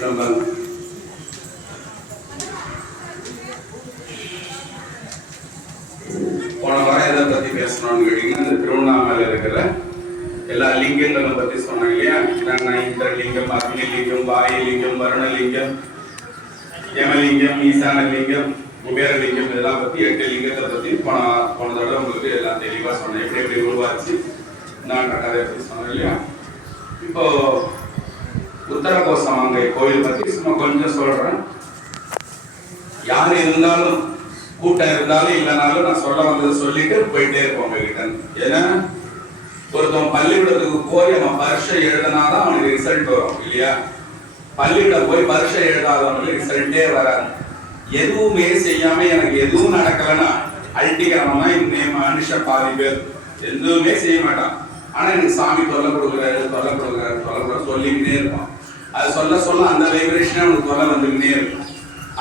ரொம்ப போன வாரம் எதை பத்தி பேசணும்னு கேட்டீங்கன்னா, இந்த திருவண்ணாமலையில் இருக்கிற எல்லா லிங்கங்களும் பத்தி சொன்னாங்க இல்லையா? இந்திரலிங்கம், அக்னிலிங்கம், வாயுலிங்கம், வருணலிங்கம், யமலிங்கம், ஈசானலிங்கம், குபேரலிங்கம், இதெல்லாம் பத்தி 8 லிங்கத்தை பத்தி போன தடவை உங்களுக்கு எல்லாம் தெளிவா சொன்னேன். எப்படி எப்படி உருவாச்சு நான் கதை பத்தி சொன்னேன் இல்லையா? இப்போ உத்தரகோசமங்கை கோயில் பத்தி சும்மா கொஞ்சம் சொல்றேன். யாரு இருந்தாலும் கூட்டம் இருந்தாலும் இல்லைனாலும் நான் சொல்ல வந்ததை சொல்லிட்டு போயிட்டே இருப்போம் உங்ககிட்ட. ஏன்னா ஒருத்தன் பள்ளிக்கூடத்துக்கு போய் அவன் பரீட்சை எழுதினாதான் அவனுக்கு ரிசல்ட் வரும் இல்லையா? பள்ளிக்கூடம் போய் பரீட்சை எழுதாதவனுக்கு ரிசல்ட்டே வராது. எதுவுமே செய்யாம எனக்கு எதுவும் நடக்கலன்னா அல்டிக்கிறவனா இந்த மனுஷன் பாதி பேர் எதுவுமே செய்ய மாட்டான். ஆனா எனக்கு சாமி தொல்லை கொடுக்குறாரு சொல்லிக்கிட்டே இருப்பான். அது சொல்ல சொல்ல அந்த வைப்ரேஷனே அவனுக்கு தொல்லை வந்துக்கிட்டே இருக்கும்.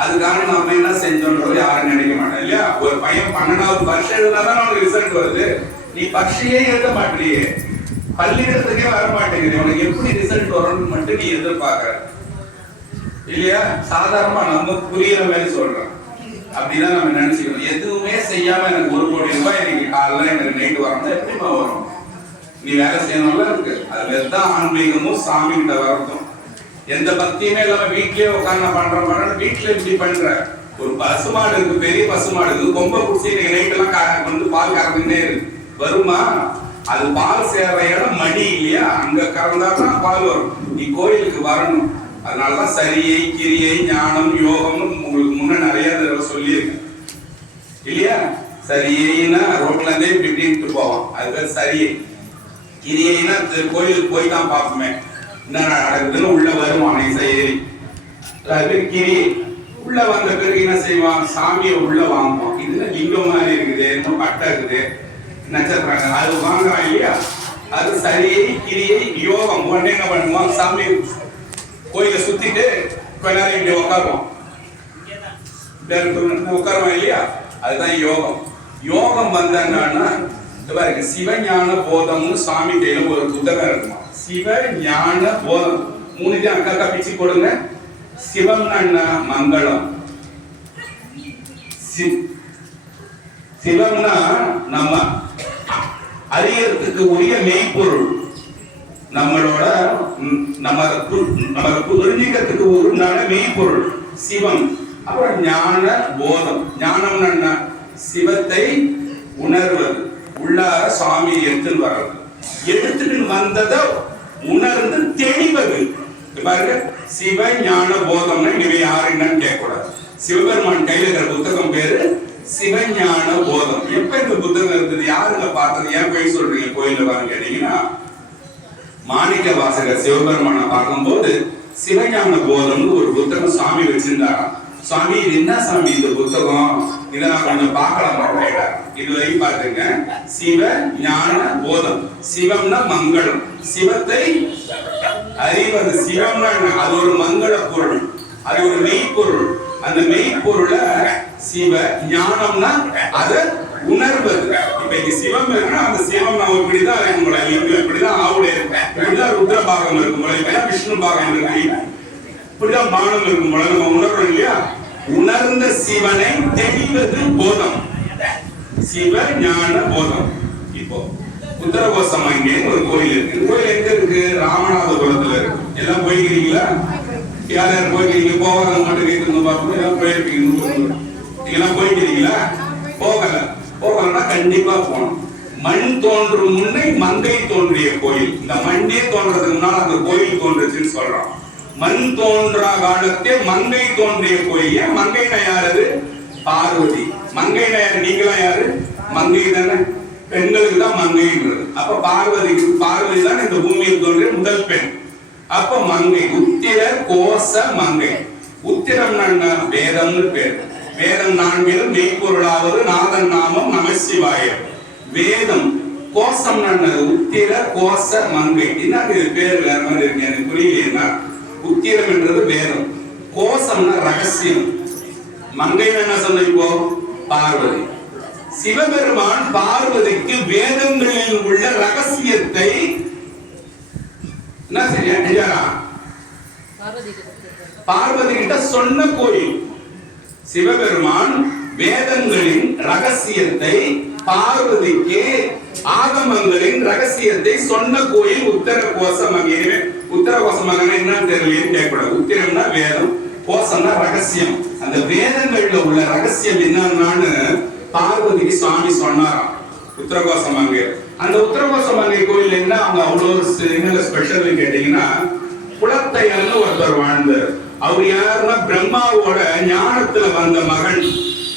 அதுக்காக நம்ம என்ன செஞ்சோன்றது யாரும் நினைக்க மாட்டேன் இல்லையா? ஒரு பையன் 12வது பரீட்சை எழுதினாதான் அவனுக்கு ரிசல்ட் வருது. நீ பரீட்சையே எழுத மாட்டேறியே, பள்ளிக்கூடத்துக்கே வர மாட்டேங்குது, உனக்கு எப்படி ரிசல்ட் வரும்னு மட்டும் நீ எதிர்பார்க்கற இல்லையா? சாதாரணமா நம்ம புரியுற மாதிரி சொல்றோம். அப்படிதான் நம்ம நினைச்சுக்கணும். எதுவுமே செய்யாம எனக்கு 1 கோடி ரூபாய் இன்னைக்கு காலைல எனக்கு நைட்டு வரணும், எப்படிமா வரும்? நீ வேலை செய்யணும்ல இருக்கு. அதுதான் ஆன்மீகமும் சாமி கிட்ட வரட்டும். எந்த பக்தியுமே இல்லாம வீட்லயே உட்காந்து பண்றேன் வீட்டுல இப்படி பண்ற. ஒரு பசுமாடு இருக்கு, பெரிய பசுமாடு இருக்கு, கொம்ப குடிச்சு நைட் எல்லாம் வந்து பால் கறந்துட்டே இருக்கு, வருமா? அது பால் சேர்ற இடம் மடி இல்லையா? அங்க கறந்தாதான் பால் வரும். நீ கோயிலுக்கு வரணும். அதனாலதான் சரியை, கிரியை, ஞானம், யோகம்னு உங்களுக்கு முன்ன நிறைய சொல்லியிருக்கு இல்லையா? சரியைன்னா ரோட்ல இருந்தே இப்படின்ட்டு போவான், அதுதான் சரியை. கிரியைன்னா கோயிலுக்கு போய் தான் பார்ப்போமே என்ன நடக்குதுன்னு உள்ள வருவான் ஏறி. அது கிரி. உள்ள வந்த பிறகு என்ன செய்வான்? சாமியை உள்ள வாங்குவான். இதுல லிங்கம் மாதிரி இருக்குது, பட்டை இருக்குது, நட்சத்திரம், அது வாங்குறான் இல்லையா? அது சரியை, கிரியை, யோகம். உடனே என்ன பண்ணுவான்? சாமி கோயிலை சுத்திட்டு கொஞ்ச நேரம் இப்படி உட்காருவான் உட்காருவான் இல்லையா? அதுதான் யோகம். யோகம் வந்தாங்கன்னா சிவஞான போதம்னு சாமி கையில ஒரு புத்தகம் இருக்குமா? சிவஞான போதம் 3 அக்கா பிச்சு கொடுங்க. சிவம்னா மங்களம், சிவம்னா நம்ம அறியறதுக்கு உரிய மெய்ப்பொருள், நம்மளோட நம்ம புரிஞ்சிக்கிறதுக்கு உண்டான மெய்ப்பொருள் சிவம். அப்புறம் ஞான போதம். ஞானம்னா சிவத்தை உணர்வது, உள்ளார சுவாமி எடுத்துன்னு வர்றது, எடுத்துட்டு வந்ததை உணர்ந்து தெளிவது. பாருங்க, சிவ ஞான போதம்னா இனிமே யாரு என்னன்னு கேட்க கூடாது. சிவபெருமான் கையில இருக்கிற புத்தகம் பேரு சிவஞான போதம். எப்ப இந்த புத்தகம் இருந்தது, யாருங்க பார்த்தது? ஏன் போய் சொல்றீங்க கோயில பாருங்க கேட்டீங்கன்னா, மாணிக்க வாசகர் சிவபெருமான பார்க்கும்போது சிவஞான போதம்னு ஒரு புத்தகம் சுவாமி வச்சிருந்தாராம். சுவாமி இது என்ன சாமி இந்த புத்தகம், இதை நான் கொஞ்சம் பார்க்கலாம். இது வரைக்கும் பாத்துங்க. சிவ ஞான போதம். சிவம்னா மங்களம், சிவத்தை அறிவது. சிவம்னா அது ஒரு மங்கள பொருள், அது ஒரு மெய்ப்பொருள். அந்த மெய்ப்பொருளை சிவ ஞானம்னா அதை உணர்வது. இப்ப இங்க சிவம் இருக்குன்னா அந்த சிவம் நான் இப்படிதான் இருக்கும் போல, இப்படிதான் ஆவுடைய இருப்பேன், இப்படிதான் ருத்ர பாகம் இருக்கும் போல, இப்படிதான் விஷ்ணு பாகம் இருக்கு, இப்படிதான் பானம் இருக்கும் போல நம்ம உணர்றோம் இல்லையா? உணர்ந்த சிவனை தெளிவது போதம், சிவ ஞான போதம். இப்போ உத்தரகோசமங்கை ஒரு கோயில் இருக்கு. கோயில் எங்க இருக்கு? ராமநாதபுரத்துல இருக்கு. எல்லாம் போய்க்கிறீங்களா? யார் யார் போய்க்கிறீங்க? போகாத மட்டும் கேட்கணும் பார்க்கணும். எல்லாம் போயிருக்கீங்க? எல்லாம் போய்க்கிறீங்களா? போகலன்னா கண்டிப்பா போகணும். மண் தோன்றும் முன்னை மங்கை தோன்றிய கோயில். இந்த மண்ணே தோன்றதுக்கு முன்னால் அந்த கோயில் தோன்றுச்சுன்னு சொல்றான். மண் தோன்றா காலத்தே மங்கை தோன்றிய கோயில். ஏன் மங்கைனா யாரு? பார்வதி. மங்கைனா யாரு? நீங்களா யாரு? மங்கை தானே, பெண்களுக்கு தான் மங்கைன்றது. அப்ப பார்வதி தான் இந்த பூமியில் தோன்றிய முதல் பெண். அப்ப மங்கை, உத்திர கோச மங்கை. உத்திரம்னா வேதம்னு பேர். வேதம் 4 மெய்ப்பொருளாவது நாதன் நாமம் நமசிவாய. வேதம். கோசம் உத்திர கோச மங்கை. என்ன இது பேர் வேற மாதிரி இருக்கு, எனக்கு புரியலையா? உத்திரம் என்றது வேதம், கோசம்னா ரகசியம். மங்கை என்ன சொன்ன இப்போ? பார்வதி. சிவபெருமான் பார்வதிக்கு வேதங்களில் உள்ள ரகசியத்தை என்ன செய்ய பார்வதி கிட்ட சொன்ன கோயில். சிவபெருமான் வேதங்களின் ரகசியத்தை பார்வதிக்கு ஆகமங்களின் ரகசியத்தை சொன்ன கோயில் உத்தர கோசமங்கை. உத்தர கோசமங்கை என்னன்னு தெரியல கேட்கக்கூடாது. உத்திரம்னா வேதம், கோசம்னா ரகசியம். அந்த வேதங்கள்ல உள்ள ரகசியம் என்னன்னு பார்வதிக்கு சுவாமி சொன்னாராம் உத்தரகோசமங்கை. அந்த உத்தரகோசமங்கை கோயில் என்ன அவங்க அவ்வளவு ஸ்பெஷல் கேட்டீங்கன்னா, குலத்தையர்னு ஒருத்தர் வாழ்ந்தார். அவர் யாருன்னா பிரம்மாவோட ஞானத்துல வந்த மகன்.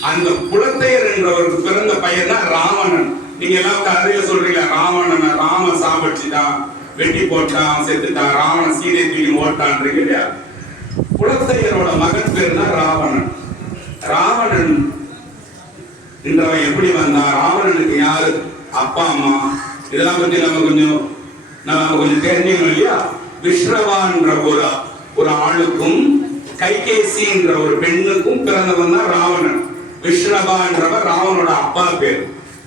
அந்த குலத்தையர் என்றவருக்கு பிறந்த பையன் தான் ராவணன். நீங்க எல்லாம் கதையில சொல்றீங்க ராவணன், ராமன் சாபடிச்சுட்டான், வெட்டி போட்டான், செத்துட்டான், ராவணன் சீதை தூக்கி ஓட்டான்றீங்க இல்லையா? குலத்தையரோட மகன் பேர் தான் ராவணன். ராவணன் என்றவன் எப்படி வந்தான், ராவணனுக்கு யாரு அப்பா அம்மா, இதெல்லாம் பத்தி நம்ம கொஞ்சம் தெரிஞ்சுக்கணும் இல்லையா? விஸ்ரவான்ற ஒரு ஆளுக்கும் கைகேசி என்ற ஒரு பெண்ணுக்கும் பிறந்தவன் தான் ராவணன். விஸ்ரவா என்றவர் ராவனோட அப்பா பேர்,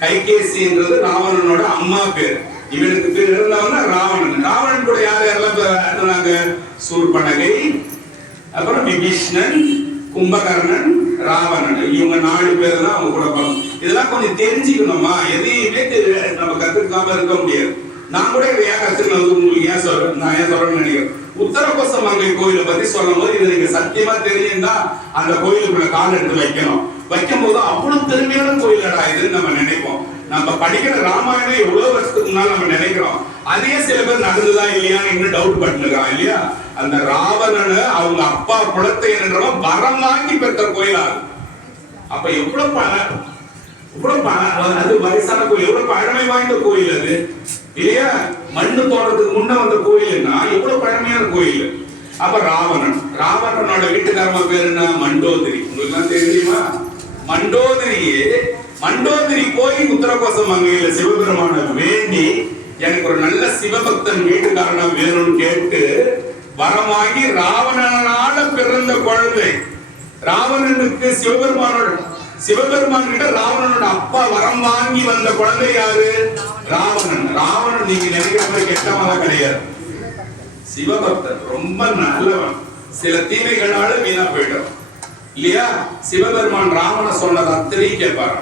கைகேசி என்றது ராவணனோட அம்மா பேர். இவனுக்கு பேர் இருந்தவன் தான் ராவணன். ராவணன் கூட யார் யாரெல்லாம் சூர்பனகை, அப்புறம் விபீஷ்ணன், கும்பகர்ணன், ராவணன். இவங்க 4 பேர் தான் அவங்க கூட. இதெல்லாம் கொஞ்சம் தெரிஞ்சுக்கணுமா? எதையுமே நம்ம கத்துக்காம இருக்க முடியாது. நான் கூட ஏன் கத்துக்கணும் உங்களுக்கு ஏன் சொல்றேன், நான் ஏன் சொல்றேன்னு நினைக்கிறேன். உத்தரகோசமங்கை கோயிலை பத்தி சொல்லும் போது இது நீங்க சத்தியமா தெரிஞ்சிருந்தா அந்த கோயிலுக்குள்ள கால் எடுத்து வைக்கும் போது அவ்வளவு பெருமையான கோயிலடா இதுன்னு நம்ம நினைப்போம். நம்ம படிக்கிற ராமாயணம் எவ்வளவு வருஷத்துக்கு முன்னால நம்ம நினைக்கிறோம். அதே சில பேர் நடந்துதா இல்லையான்னு இன்னும் டவுட் பண்ணிருக்கான் இல்லையா? அந்த ராவணனு அவங்க அப்பா குலத்தையன்றவன் வரம் வாங்கி பெற்ற கோயிலா. அப்ப எவ்வளவு அது வயசான கோயில், எவ்வளவு பழமை வாய்ந்த கோயில் அது இல்லையா? மண்ணு தோட்டத்துக்கு முன்ன வந்த கோயில்னா எவ்வளவு பழமையான கோயில். அப்ப ராவணனோட வீட்டுக்காரமா பேரு என்ன? மண்டோதரி. உங்களுக்கு எல்லாம் தெரியுமா? மண்டோதரி போய் உத்தரகோசமங்கையில சிவபெருமான வேண்டி எனக்கு ஒரு நல்ல சிவபக்தன் வீட்டுக்காரனா வேணும்னு கேட்டு வரமாகி ராவணனால பிறந்த குழந்தை. ராவணனுக்கு சிவபெருமான் கிட்ட ராவணனோட அப்பா வரம் வாங்கி வந்த குழந்தை யாரு? ராவணன் நீங்க நினைக்கிற மாதிரி கெட்டவன் கிடையாது, சிவபக்தன், ரொம்ப நல்லவன். சில தீமைகளால வீணா போயிடும் இல்லையா? சிவபெருமான் ராவண சொன்னது அத்தனையும் கேட்பாரு.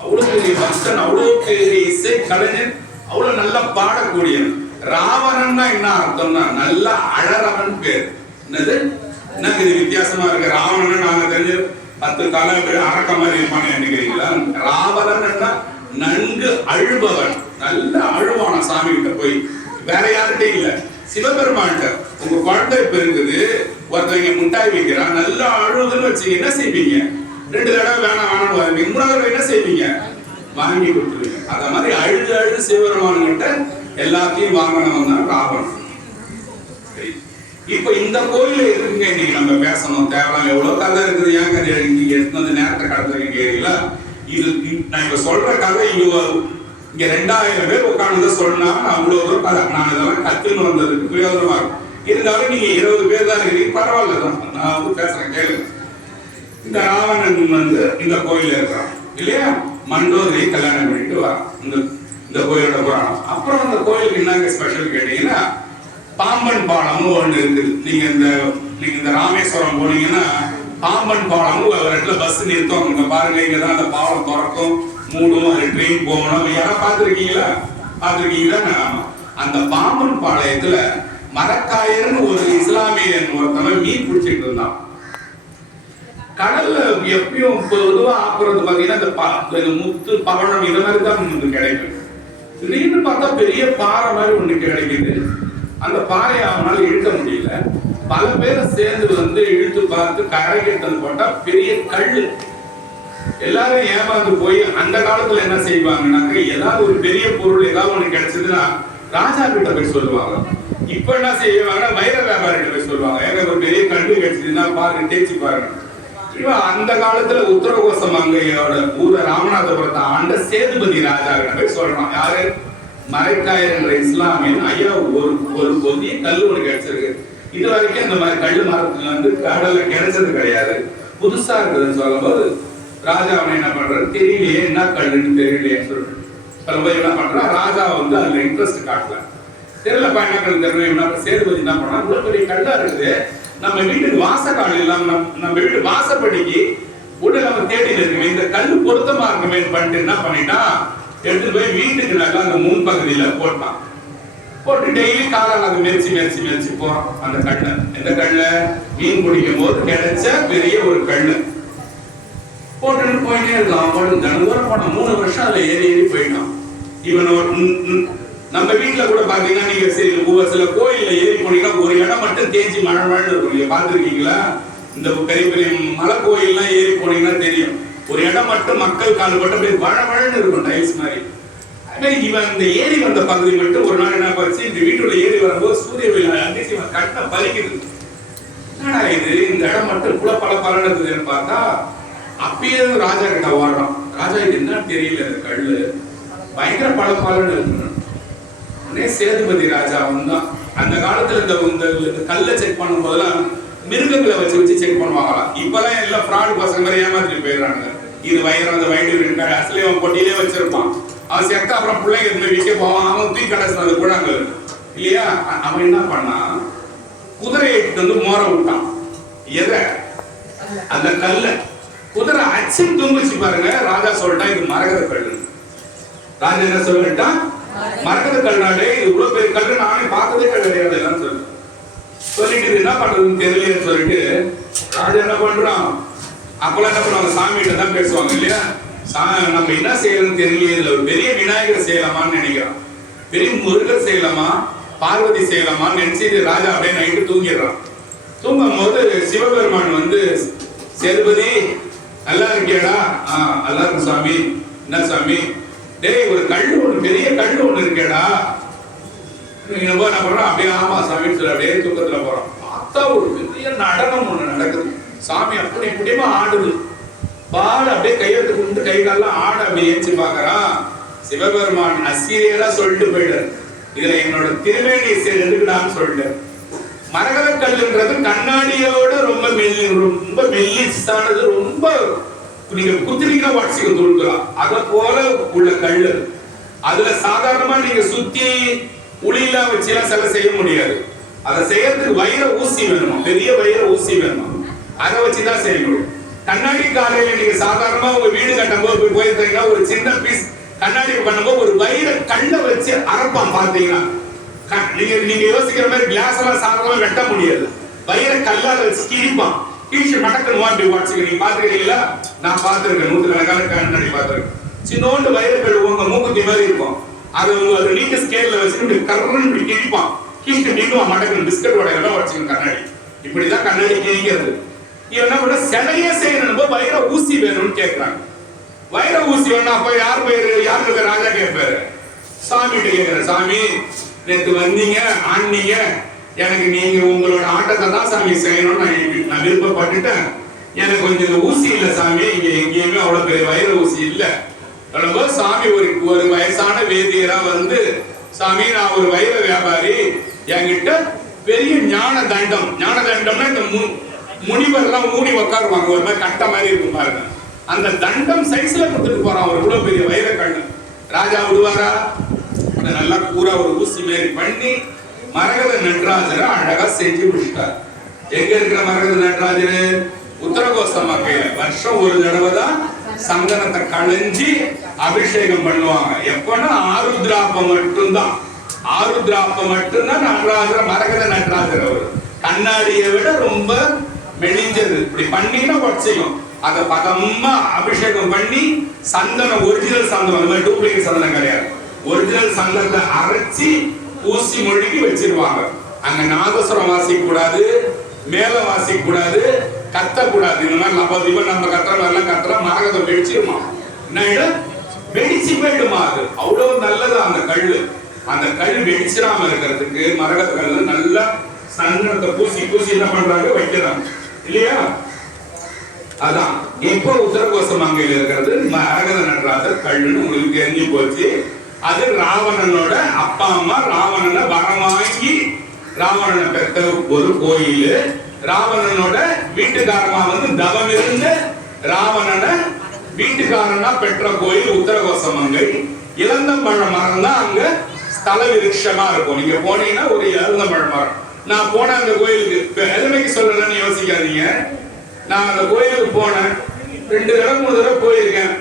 அவ்வளவு பெரிய பக்தன், அவ்வளவு பெரிய இசை கலைஞன், அவ்வளவு நல்லா பாடக்கூடியவன். ராவணன்னா என்ன அர்த்தம்னா நல்ல அழறவன் பேர். என்னது எனக்கு இது வித்தியாசமா இருக்கு. ராவணன் நாங்க தெரிஞ்சு 10 தலை அரக்க மாதிரி இருப்பானு நினைக்கிறீங்களா? ராவணன் நன்கு அழுபவன், நல்ல அழுவான சாமி கிட்ட போய். வேற யார்கிட்ட இல்ல, சிவபெருமான்கிட்ட. உங்க குழந்தை இப்ப இருக்குது, ஒருத்தவங்க முட்டாய் வைக்கிறான், நல்லா அழுதுன்னு வச்சீங்க, என்ன செய்வீங்க? 2 தடவை வேணாம் 3வது தடவை என்ன செய்வீங்க? வாங்கி கொடுத்துருவீங்க. அத மாதிரி அழுது சிவபெருமான் கிட்ட எல்லாத்தையும் வாங்கினவன் தான் ராவணன். இப்ப இந்த கோயில இருக்குங்க இன்னைக்கு நம்ம பேசணும் தேவலாம். எவ்வளவு கதை இருக்குது, ஏன் கதை நீங்க எடுத்து நேரத்தை கடத்துறீங்களா? இது நான் இப்ப சொல்ற கதை இங்க 2000 பேர் உட்கார்ந்து சொன்னா அவ்வளவு தூரம் கதை. நான் இதெல்லாம் கத்துன்னு வந்ததுக்கு பிரயோஜனமா இருக்கும். இருந்தாலும் நீங்க 20 பேர் தான் இருக்கீங்க, பரவாயில்ல தான். நான் பேசுறேன் கேளுங்க. இந்த ராவணன் இந்த கோயில இருக்கிறான் இல்லையா? மண்டோதரி கல்யாணம் பண்ணிட்டு வரான். இந்த கோயிலோட புராணம். அப்புறம் அந்த கோயிலுக்கு என்னங்க ஸ்பெஷல் கேட்டீங்கன்னா, பாம்பன் பாலம்னு ஒண்ணு இருக்குது. நீங்க இந்த ராமேஸ்வரம் போனீங்கன்னா பாம்பன் பாலம் ஒரு இடத்துல பஸ் நிறுத்தம். இங்க பாருங்க, இங்கதான் அந்த பாலம் திறக்கும் மூடும், அது ட்ரெயின் போகணும். யாரும் பார்த்துருக்கீங்களா? பார்த்துருக்கீங்களா? அந்த பாம்பன் பாளையத்துல மரக்காயர்னு ஒரு இஸ்லாமியன் ஒருத்தவன் மீன் பிடிச்சிட்டு இருந்தான். கடல்ல எப்பயும் பொதுவா ஆக்குறது பாத்தீங்கன்னா இந்த முத்து பவனம் இந்த மாதிரி தான் கிடைக்கும். திடீர்னு பார்த்தா பெரிய பாறை மாதிரி ஒண்ணு கிடைக்குது. அந்த பாறையை அவனால இழுக்க முடியல. பல பேரை சேர்ந்து இழுத்து பார்த்து கரைக்கு எடுத்து போட்டா பெரிய கல்லு. எல்லாரும் ஏமாந்து போய் அந்த காலத்துல என்ன செய்வாங்கன்னாக்க, ஏதாவது ஒரு பெரிய பொருள் ஏதாவது ஒண்ணு கிடைச்சதுன்னா ராஜா கிட்ட போய் சொல்லுவாங்க. இப்ப என்ன செய்வாங்கன்னா வைர வியாபாரிகிட்ட போய் சொல்லுவாங்க, ஏங்க ஒரு பெரிய கல்லு கிடைச்சதுன்னா பாருங்க, தேய்ச்சி பாருங்க. இவன் அந்த காலத்துல உத்தரகோசமங்கையோட ஊர ராமநாதபுரத்தை ஆண்ட சேதுபதி ராஜா கிட்ட போய் சொல்றான். யாரு? மரைக்காயர் என்ற இஸ்லாமியன். ஐயா, ஒரு பொதிய கல் ஒண்ணு கிடைச்சிருக்கு. இது வரைக்கும் இந்த மாதிரி கல் மரத்துல கடல்ல கிடைச்சது கிடையாது, புதுசா இருக்குதுன்னு சொல்லும் போது ராஜா அவனை என்ன பண்றாரு, தெரியலையே என்ன கல்லுன்னு தெரியலையேன்னு சொல்லிட்டு சொல்லும்போது என்ன பண்றா, ராஜா அதுல இன்ட்ரெஸ்ட் காட்டல. தெரியலப்பா என்ன கல் தெரியல. சேதுபதி என்ன பண்ணா, இவ்வளவு பெரிய கல்லா இருக்குது, நம்ம வீட்டுக்கு வாசக்கால் இல்லாம நம்ம வீட்டு வாசப்படிக்கு உடனே நம்ம தேடிட்டு இருக்குமே இந்த கல் பொருத்தமா இருக்குமே பண்ணிட்டு என்ன பண்ணிட்டான், எடுத்துட்டு போய் வீட்டுக்கு நல்லா அந்த முன்பகுதியில போட்டான். போட்டு டெய்லி காலால் அதை மெரிச்சு போறோம். அந்த கல்லை, எந்த கல்ல, மீன் பிடிக்கும் போது கிடைச்ச பெரிய ஒரு கல்லு போட்டுட்டு போயிட்டே இருக்கலாம். தினந்தோறும் போன 3 வருஷம் அதுல ஏறி போயிட்டான். இவன் நம்ம வீட்டுல கூட பாத்தீங்கன்னா, நீங்க சில கோயில்ல ஏறி போனீங்கன்னா ஒரு இடம் மட்டும் தேய்ச்சி மழை இருக்கும். பாத்துருக்கீங்களா? இந்த பெரிய பெரிய மலை கோயில்லாம் ஏறி போனீங்கன்னா தெரியும், ஒரு இடம் மட்டும் மக்கள் கால் மட்டும் போய் மழை இருக்கும், டைல்ஸ் மாதிரி. அதே இவன் இந்த ஏறி வந்த பகுதி மட்டும் ஒரு நாள் என்ன பண்ணுச்சு, இந்த வீட்டுல ஏறி வரும்போது சூரிய வெயில் அடிச்சு இவன் கண்ணை பறிக்குது. என்னடா இது, இந்த இடம் மட்டும் குல பல பலனதுன்னு பார்த்தா, அப்பயே ராஜா கிட்ட வாடுறான். ராஜா இது என்ன தெரியல, இந்த கல்லு பயங்கர பல பலன்னு இருக்கு. சேதுபதி ராஜா வந்தான். அந்த காலத்துல இந்த கல்லை செக் பண்ணும் போதெல்லாம் மிருகங்களை வச்சு செக் பண்ணுவாங்களாம். இப்பெல்லாம் எல்லாம் ஃப்ராட் பசங்க மாதிரி ஏமாத்திட்டு போயிடுறாங்க. இது வயிறு அந்த வயிறு அசலே அவன் பொட்டியிலே வச்சிருப்பான். அவன் செத்த அப்புறம் பிள்ளைங்க எதுவுமே விற்க போவான். அவன் தூக்கி கடைசி கூட அங்க இல்லையா? அவன் என்ன பண்ணான், குதிரையை வந்து மோர விட்டான். எதை? அந்த கல்ல. குதிரை அச்சு தூங்குச்சு பாருங்க. ராஜா சொல்லிட்டான், இது மரகத கல்லு. ராஜா என்ன சொல்லிட்டான், மரகத கல்நாடே, இது இவ்வளவு பெரிய கல்லு நானே பார்த்ததே கிடையாது சொல்லிட்டு என்ன பண்றதுன்னு தெரியலன்னு சொல்லிட்டு ராஜா என்ன பண்றான், அப்பெல்லாம் என்ன பண்ணுவாங்க, சாமி கிட்ட தான் பேசுவாங்க இல்லையா? நம்ம என்ன செய்யறதுன்னு தெரியலையே, இதுல ஒரு பெரிய விநாயகர் செய்யலாமான்னு நினைக்கிறான், பெரிய முருகர் செய்யலாமா, பார்வதி செய்யலாமான்னு நினைச்சு ராஜா அப்படியே நைட்டு தூங்கிடுறான். தூங்கும் போது சிவபெருமான் வந்து, சேதுபதி நல்லா இருக்கியாடா? நல்லா இருக்கு சாமி. என்ன சாமி? டேய், ஒரு கல்லு ஒண்ணு, பெரிய கல்லு ஒண்ணு இருக்கேடா. என்ன பண்றோம், அப்படியே ஆமா சாமின்னு சொல்லி அப்படியே தூக்கத்துல போறோம். பார்த்தா ஒரு பெரிய நடனம் ஒண்ணு நடக்குது. சாமி அப்படி இப்படியுமா ஆடுது. பாடு அப்படியே கையெழுத்து கொண்டு கை காலெல்லாம் ஆட அப்படி ஏற்றி பாக்குறான். சிவபெருமான் அசீரியரா சொல்லிட்டு போயிட்டார், இதுல என்னோட திருமேனி எடுக்கலாம்னு சொல்லிட்டு. மரகத கல்லுன்றது கண்ணாடியோட ரொம்ப மெல்லிசானது, ரொம்ப நீங்க குத்திரிக்கா வாட்சிக்க துருக்கலாம். அத போல உள்ள கல்லு. அதுல சாதாரணமா நீங்க சுத்தி உளியில வச்சுலாம் சில செய்ய முடியாது. அதை செய்யறதுக்கு வைர ஊசி வேணுமா, பெரிய வைர ஊசி வேணுமா, அதை வச்சுதான் செய்யணும். கண்ணாடி காலையில நீங்க சாதாரணமா உங்க வீடு கட்டும் போது போயிருந்தீங்கன்னா ஒரு சின்ன பீஸ் கண்ணாடி பண்ணும்போது ஒரு வைர கல்லை வச்சு அரைப்பான். பாத்தீங்கன்னா நீங்க யோசிக்கிற மாதிரி கிளாஸ் எல்லாம் சாதாரணமா வெட்ட முடியாது. வைர கல்லால வச்சு கிழிப்பான். கிழிச்சு மடக்கணுமா அப்படி வாட்சிக்க. நீங்க பாத்துக்கிறீங்களா? நான் பாத்துருக்கேன், 100 கண்ணாடி பாத்துருக்கேன். சின்னோண்டு வைரக்கல் உங்க மூக்குத்தி மாதிரி இருக்கும். அது ஒரு நீட்ட ஸ்கேல்ல வச்சுட்டு கர்றன்னு கிழிப்பான். கிழிச்சு நீட்டுவான் மடக்கணும். பிஸ்கட் உடையெல்லாம் உடச்சிக்கணும் கண்ணாடி. இப்படிதான் கண்ணாடி கிழிக்கிறது. என்ன பண்ண, சிலையே செய்யணும், வைர ஊசி வேணும்னு கேட்கிறாங்க. வைர ஊசி வேணும். அப்ப யார் பேரு, யாருக்கு ராஜா கேட்பாரு, சாமி கிட்ட கேட்கிற, சாமி நேற்று வந்தீங்க ஆனீங்க, எனக்கு நீங்க உங்களோட ஆட்டத்தை தான் சாமி செய்யணும்னு நான் விருப்பப்பட்டுட்டேன். எனக்கு கொஞ்சம் ஊசி இல்ல சாமி, இங்க எங்கேயுமே அவ்வளவு பெரிய வைர ஊசி இல்ல. சாமி ஒரு வயசான வேதியரா வந்து, சாமி நான் ஒரு வைர வியாபாரி, என்கிட்ட பெரிய ஞான தண்டம்னா இந்த முனிவர் எல்லாம் மூடி உட்காருவாங்க, ஒரு மாதிரி கட்ட மாதிரி இருக்கும் பாருங்க, அந்த தண்டம் சைஸ்ல கொடுத்துட்டு போறான். ஒரு இவ்வளவு பெரிய வைர கண்ணு. ராஜா விடுவாரா? நல்லா கூரா ஒரு ஊசி மாரி பண்ணி மரகத நடராஜரை அழகா செஞ்சு முடிச்சிட்டார். எங்க இருக்கிற மரகத நடராஜரு? உத்தரகோசம் கையில வருஷம் ஒரு தடவை தான் சந்தனத்தை களைஞ்சி அபிஷேகம் பண்ணுவாங்க. எப்பன்னா ஆருத்ராப்பம் மட்டும்தான். ஆருத்ராப்பம் மட்டும்தான் நடராஜர், மரகத நடராஜர். அவர் கண்ணாடியை விட ரொம்ப மெலிஞ்சது. இப்படி பண்ணினா உடச்சிக்கும். அதை பதமா அபிஷேகம் பண்ணி சந்தனம், ஒரிஜினல் சந்தனம், அந்த மாதிரி டூப்ளிகேட் சந்தனம் கிடையாது. ஒரிஜினல் சந்தனத்தை அரைச்சி ஊசி மொழிக்கு வச்சிருவாங்க. அங்க நாதஸ்வரம் வாசிக்க கூடாது, மேல வாசிக்க கூடாது, கத்தக்கூடாது. இந்த மாதிரி நம்ம கத்துற மாதிரிலாம் கத்துறா மரகதம் வெடிச்சிருமா, என்ன வெடிச்சு போயிடுமா. அது அவ்வளவு நல்லது அந்த கல்லு. அந்த கல் வெடிச்சிடாம இருக்கிறதுக்கு மரகத கல்லு நல்லா சந்தனத்தை பூசி என்ன பண்றாங்க, வைக்கிறாங்க இல்லையா? அதான் இப்போ உத்தரகோசமங்கையில் இருக்கிறது மரகத நடராஜர் கல்லுன்னு உங்களுக்கு தெரிஞ்சு போச்சு. அது ராவணனோட அப்பா அம்மா ராவணனை வரமாக்கி ராவணனை பெற்ற ஒரு கோயில். ராவணனோட வீட்டுக்காரமா வந்து தவம் இருந்து ராவணனை வீட்டுக்காரனா பெற்ற கோயில் உத்தரகோசமங்கை. இளந்தம்பழ மரம் தான் அங்க ஸ்தல விருட்சமா இருக்கும். நீங்க போனீங்கன்னா ஒரு இளந்தம்பழ மரம் நான் போன அந்த கோயிலுக்கு எதுமைக்கு சொல்றேன்னு யோசிக்காதீங்க. நான் அந்த கோயிலுக்கு போனேன், 2 தடவை 3 தடவை போயிருக்கேன்.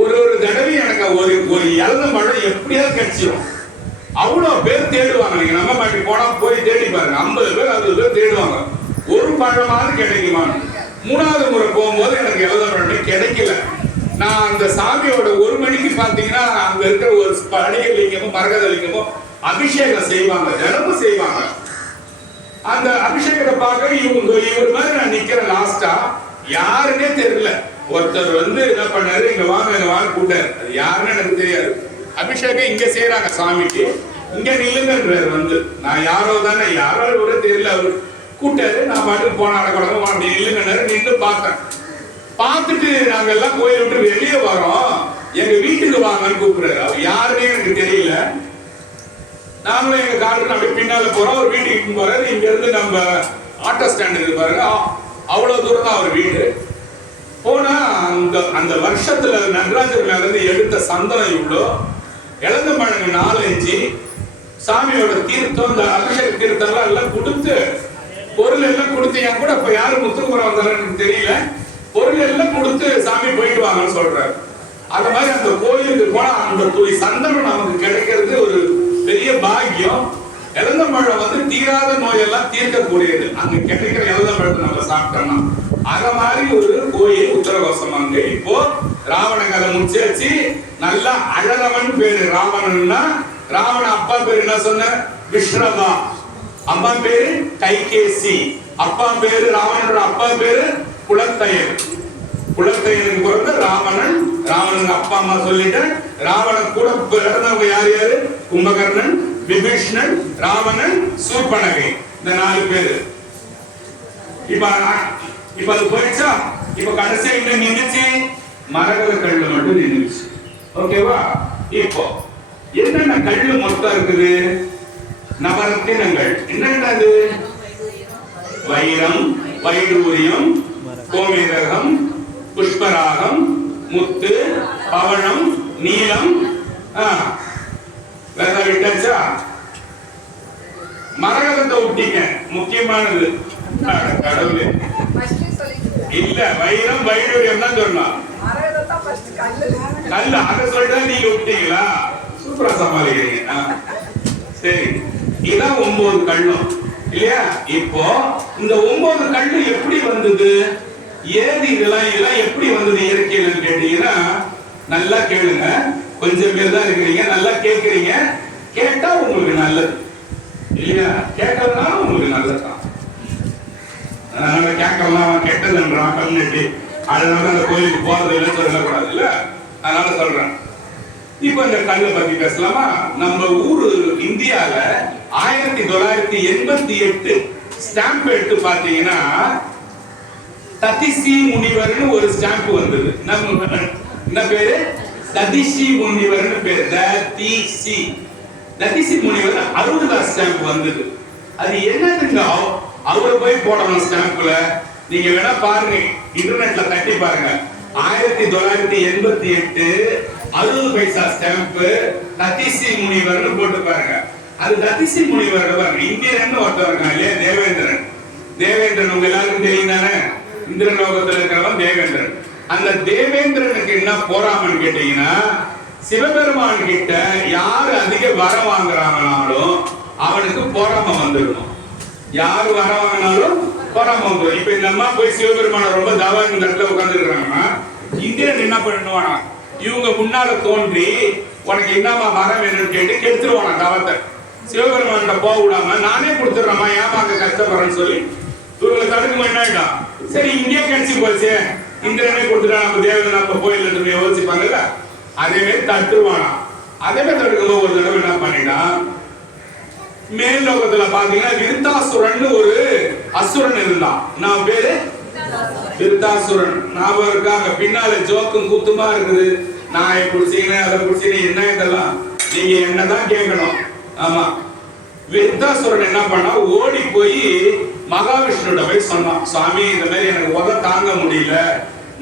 ஒரு தடவை எனக்கு ஒரு இழந்த மழை எப்படியாவது கிடைச்சிடும். அவ்வளவு பேர் தேடுவாங்க. நீங்க நம்ம மாட்டி போனா போய் தேடி பாருங்க, 50 பேர் 60 பேர் தேடுவாங்க, ஒரு பழமாவது கிடைக்குமா. 3வது முறை போகும்போது எனக்கு இழந்த மழை கிடைக்கல. நான் அந்த சாமியோட 1 மணிக்கு பாத்தீங்கன்னா அங்க இருக்கிற ஒரு பழைய லிங்கமும் மரகத லிங்கமும் அபிஷேகம் செய்வாங்க, தினமும் செய்வாங்க. அந்த அபிஷேகத்தை பார்க்க இவர் மாதிரி நான் நிக்கிறேன். லாஸ்டா யாருன்னே தெரியல. ஒருத்தர் வந்து என்ன பண்ணாரு, இங்க வாங்க கூட்டாரு. அது யாருன்னு எனக்கு தெரியாது. அபிஷேகம் இங்க செய்யறாங்க சாமிக்கு, இங்க நில்லுங்கன்றாரு. வந்து நான் யாரோ கூட தெரியல. அவரு கூட்டாரு. நான் பாட்டுக்கு போன அடக்கடங்க அப்படி நில்லுங்கன்னாரு. நின்று பார்த்தேன். பார்த்துட்டு நாங்க எல்லாம் கோயில் விட்டு வெளியே வரோம், எங்க வீட்டுக்கு வாங்கன்னு கூப்பிடுறாரு. அவர் யாருன்னே எனக்கு தெரியல. நாங்களும் எங்க காருக்கு அப்படியே பின்னால போறோம். அவர் வீட்டுக்கு போறாரு. இங்க இருந்து நம்ம ஆட்டோ ஸ்டாண்ட் இருக்கு பாருங்க, அவ்வளவு தூரம் தான் அவர் வீடு. போனா அந்த வருஷத்துல நடராஜர் மேல இருந்து எடுத்த சந்தனம் இவ்வளோ, இழந்த மழங்க 4-5, சாமியோட தீர்த்தம், இந்த அபிஷேக தீர்த்தம் எல்லாம் கொடுத்து, பொருள் எல்லாம் கொடுத்து, என் கூட இப்ப யாரு முத்துக்குமரம் வந்தாலும் எனக்கு தெரியல, பொருள் எல்லாம் கொடுத்து சாமி போயிட்டு வாங்கன்னு சொல்றாரு. அந்த மாதிரி அந்த கோயிலுக்கு போனா அந்த சந்தனம் நமக்கு கிடைக்கிறது ஒரு பெரிய பாக்கியம். இழந்த மழை வந்து தீராத நோயெல்லாம் தீர்க்கக்கூடியது. அங்க கிடைக்கிற இழந்த பழத்தை நம்ம சாப்பிட்டோம்னா, அத மாதிரி ஒரு கோயில் உத்தரகோசம். இப்போ ராவண கதை முடிச்சாச்சு. நல்லா அழகவன் பேரு ராவணன்னா, ராவண அப்பா பேரு என்ன சொன்ன, விஸ்ரவா. அம்மா பேரு கைகேசி. அப்பா பேரு ராவணனோட அப்பா பேரு குலத்தையன். குலத்தையனுக்கு பிறந்த ராவணன். ராவணன் அப்பா அம்மா சொல்லிட்டேன். ராவணன் கூட பிறந்தவங்க யாரு? கும்பகர்ணன், விபீஷ்ணன், ராவணன், சூர்பனகை. இந்த 4 பேரு. இப்ப அது போயிடுச்சா? இப்ப கடைசியா என்ன நின்னுச்சு? மரகத கல்லு மட்டும் நின்னுச்சு. ஓகேவா? இப்போ என்னென்ன கல்லு மொத்தம் இருக்குது? நவரத்தினங்கள். என்னென்னது? வைரம், வைடூரியம், கோமேதகம், புஷ்பராகம், முத்து, பவழம், நீலம். வேற விட்டாச்சா? மரகதத்தை விட்டீங்க, முக்கியமானது. கடவுளே இல்ல, வைரம் வைடூரியம் தான் சொன்னான். கல்லு அதை சொல்லிட்டா நீங்க விட்டீங்களா? சூப்பரா சமாளிக்கிறீங்க. சரி, இதான் 9 கல்லும் இல்லையா? இப்போ இந்த 9 கல்லு எப்படி வந்தது? ஏது இதெல்லாம் எப்படி வந்தது இயற்கையில் கேட்டீங்கன்னா, நல்லா கேளுங்க. கொஞ்சம் பேர் தான் இருக்கிறீங்க, நல்லா கேட்கறீங்க. கேட்டா உங்களுக்கு நல்லது இல்லையா? கேட்கறதுனால உங்களுக்கு நல்லதுதான். அதனால கேட்கலாம் கெட்டதுன்றான் கல்நெட்டி, அதனால அந்த கோயிலுக்கு போறது இல்லை சொல்லக்கூடாது இல்ல. அதனால சொல்றேன். இப்ப இந்த கல்லை பத்தி பேசலாமா? நம்ம ஊரு இந்தியால 1988 ஸ்டாம்ப் எடுத்து பாத்தீங்கன்னா ததிசி முனிவர்னு ஒரு ஸ்டாம்ப் வந்தது. நம்ம என்ன பேரு? ததிசி முனிவர்னு பேரு. ததிசி முனிவர் 60 ஸ்டாம்ப் வந்தது. அது என்னதுங்க? அவரை போய் போடணும் ஸ்டாம்ப்ல. நீங்க வேணா பாருங்க, இன்டர்நெட்ல தட்டி பாருங்க. 1988 60 பைசா ஸ்டாம்ப் ததிசி முனிவர்னு போட்டு பாருங்க. அது ததிசி முனிவர் பாருங்க. இந்திரன் ஒருத்தர் இருக்காங்க இல்லையா, தேவேந்திரன். தேவேந்திரன் உங்க எல்லாருக்கும் தெரியும் தானே? இந்திர லோகத்தில் இருக்கிறவன் தேவேந்திரன். அந்த தேவேந்திரனுக்கு என்ன போறாமன்னு கேட்டீங்கன்னா, சிவபெருமான் கிட்ட யாரு அதிக வரம் வாங்குறாங்கனாலும் அவனுக்கு பொறாம வந்துடணும். யாரு வரம் வாங்கினாலும் பொறாம வந்துடும். இப்ப இந்த அம்மா போய் சிவபெருமான ரொம்ப தவா இந்த இடத்துல உட்கார்ந்து இருக்கிறாங்கன்னா, இந்திரன் என்ன பண்ணுவானா, இவங்க முன்னால தோன்றி உனக்கு என்னமா வரம் வேணும்னு கேட்டு கெடுத்துருவானா தவத்தை. சிவபெருமான் போக விடாம நானே கொடுத்துடுறேம்மா, ஏமாங்க கஷ்டப்படுறேன்னு சொல்லி இவங்களை தடுக்கும். என்ன ஆயிடும்? சரி இங்கே கிடைச்சி போச்சு, இந்திரனே கொடுத்துட்டா நம்ம தேவதை நம்ம கோயில் யோசிப்பாங்கல்ல, அதே மாதிரி தட்டுருவானா. அதே மாதிரி தடுக்கும். ஒரு தடவை என்ன பண்ணிட்டான், மேல் லோகத்துல பாத்தீங்கன்னா விருத்தாசுரன் ஒரு அசுரன் இருந்தான். நான் பேரு விருத்தாசுரன். ஞாபகம் இருக்காங்க? பின்னால ஜோக்கும் கூத்துமா இருக்குது. நான் குடிச்சீங்கன்னா அதை குடிச்சீங்கன்னா என்ன இதெல்லாம் நீங்க என்னதான் கேட்கணும். ஆமா, விருத்தாசுரன் என்ன பண்ணா, ஓடி போய் மகாவிஷ்ணுட போய் சொன்னான், சுவாமி இந்த மாதிரி எனக்கு உத தாங்க முடியல,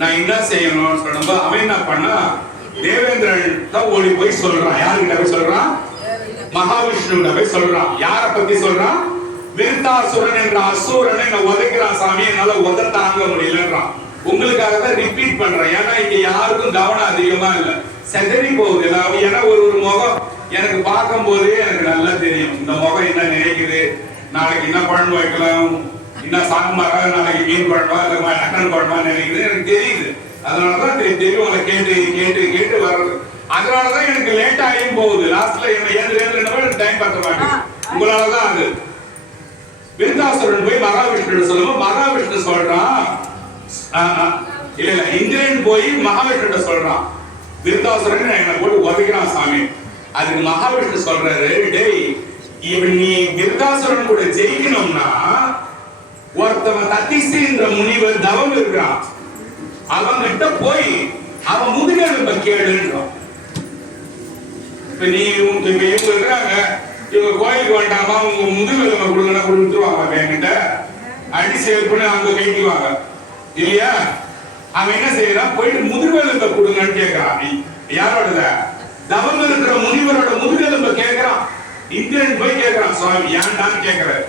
நான் என்ன செய்யணும்னு சொன்னப்ப அவன் என்ன பண்ணா, தேவேந்திரன் தான் ஓடி போய் சொல்றான். யாருக்கிட்ட போய் சொல்றான்? மகாவிஷ்ணுட போய் சொல்றான். யார பத்தி சொல்றான்? விருத்தாசுரன் என்ற அசூரனை நான் உதைக்கிறான் சாமி, என்னால உத தாங்க முடியலன்றான். உங்களுக்காக தான் ரிப்பீட் பண்றேன், ஏன்னா இங்க யாருக்கும் கவனம் அதிகமா இல்ல, செதறி போகுது எல்லாம். ஏன்னா ஒரு முகம் எனக்கு பார்க்கும் போதே எனக்கு நல்லா தெரியும், இந்த முகம் என்ன நினைக்குது, நாளைக்கு என்ன குழம்பு வைக்கலாம், என்ன சாம்பாரா, நாளைக்கு மீன் குழம்பா இல்ல மட்டன் குழம்பா நினைக்குது எனக்கு தெரியுது. அதனாலதான் தெரியும் உங்களை கேட்டு கேட்டு கேட்டு வர்றது. அதனாலதான் எனக்கு லேட் ஆகியும் போகுது. லாஸ்ட்ல என்ன ஏழு டைம் பத்த மாட்டேன், உங்களாலதான் அது. விருத்தாசுரன் போய் மகாவிஷ்ணு சொல்லுவோம், மகாவிஷ்ணு சொல்றான் இல்ல இல்ல இந்திரன் போய் மகாவிஷ்ணு சொல்றான், விருத்தாசுரன் என்ன போட்டு உதைக்கிறான் சாமி. அதுக்கு மகாவிஷ்ணு சொல்றாரு, டேய் இவன் நீ விருத்தாசுரன் கூட ஜெயிக்கணும்னா ஒருத்தவன் தத்திசின்ற முனிவர் தவம் இருக்கிறான், அவன் கிட்ட போய் அவன் முதுகெலும்ப கேளுன்றான். இப்ப நீ இவங்க இருக்கிறாங்க, இவங்க கோயிலுக்கு வேண்டாமா உங்க முதுகெலும்ப கொடுங்கன்னா கொடுத்துருவாங்க, என்கிட்ட அடி சேவ் பண்ணி அங்க கைக்குவாங்க இல்லையா. அவன் என்ன செய்யறான், போயிட்டு முதுகெலும்ப கொடுங்கன்னு கேட்கிறான். யாரோட தவம் இருக்கிற முனிவரோட முதுகெலும்ப கேட்கிறான். இந்திரன் போய் கேட்கிறான், சுவாமி ஏன்டான்னு கேட்கிறாரு.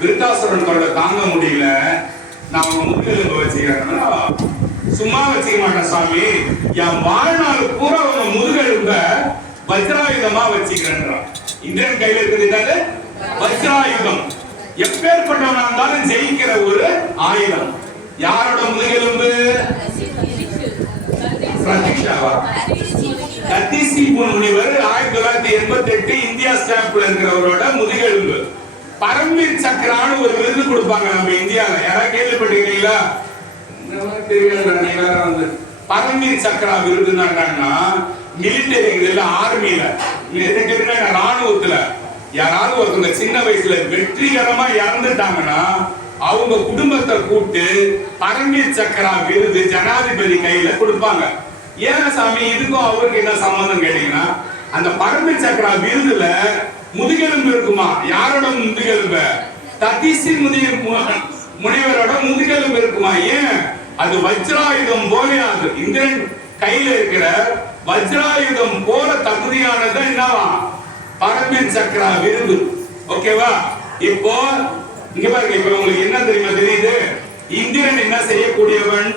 விருத்தாசுரன் தொல்லை தாங்க முடியல, நான் அவங்க முதுகெலும்ப வச்சுக்கிறேன். சும்மா வச்சுக்க மாட்டேன் சாமி, என் வாழ்நாள் பூரா அவங்க முதுகெலும்ப வஜ்ராயுதமா வச்சுக்கிறேன்றான். இந்திரன் கையில இருக்கிறது வஜ்ராயுதம், எப்பேற்பட்டவனா இருந்தாலும் ஜெயிக்கிற ஒரு ஆயுதம். யாரோட முதுகெலும்பு? தத்திசி முனிவர் 1988 இந்தியா ஸ்டாம்ப்ல இருக்கிறவரோட முதுகெலும்பு. பரம்வீர் சக்கரான்னு ஒரு விருது கொடுப்பாங்க நம்ம இந்தியால, யாராவது கேள்விப்பட்டிருக்கீங்களா? பரம்வீர் சக்கரா விருது மிலிட்டரி ஆர்மியில ராணுவத்துல யாராவது ஒருத்தவங்க சின்ன வயசுல வெற்றிகரமா இறந்துட்டாங்கன்னா அவங்க குடும்பத்தை கூப்பிட்டு பரம்வீர் சக்கரா விருது ஜனாதிபதி கையில கொடுப்பாங்க. ஏன் சாமி இதுக்கும் அவருக்கு என்ன சம்பந்தம் கேட்டீங்கன்னா, அந்த பரம்வீர் சக்கரா விருதுல முதுகெலும்பு இருக்குமா. யாரோட முதுகெலும்பு? தத்திசி முனிவரோட முதுகெலும்பு இருக்குமா. ஏன்? அது வஜ்ராயுதம் போல, அது இந்திரன் கையில இருக்கிற வஜ்ராயுதம் போல தகுதியானது என்னவா? பரம்வீர் சக்கரா விருது. ஓகேவா? இப்போ இங்க பாருங்க, இப்ப உங்களுக்கு என்ன தெரியுமா தெரியுது? இந்திரன் என்ன செய்யக்கூடியவன்?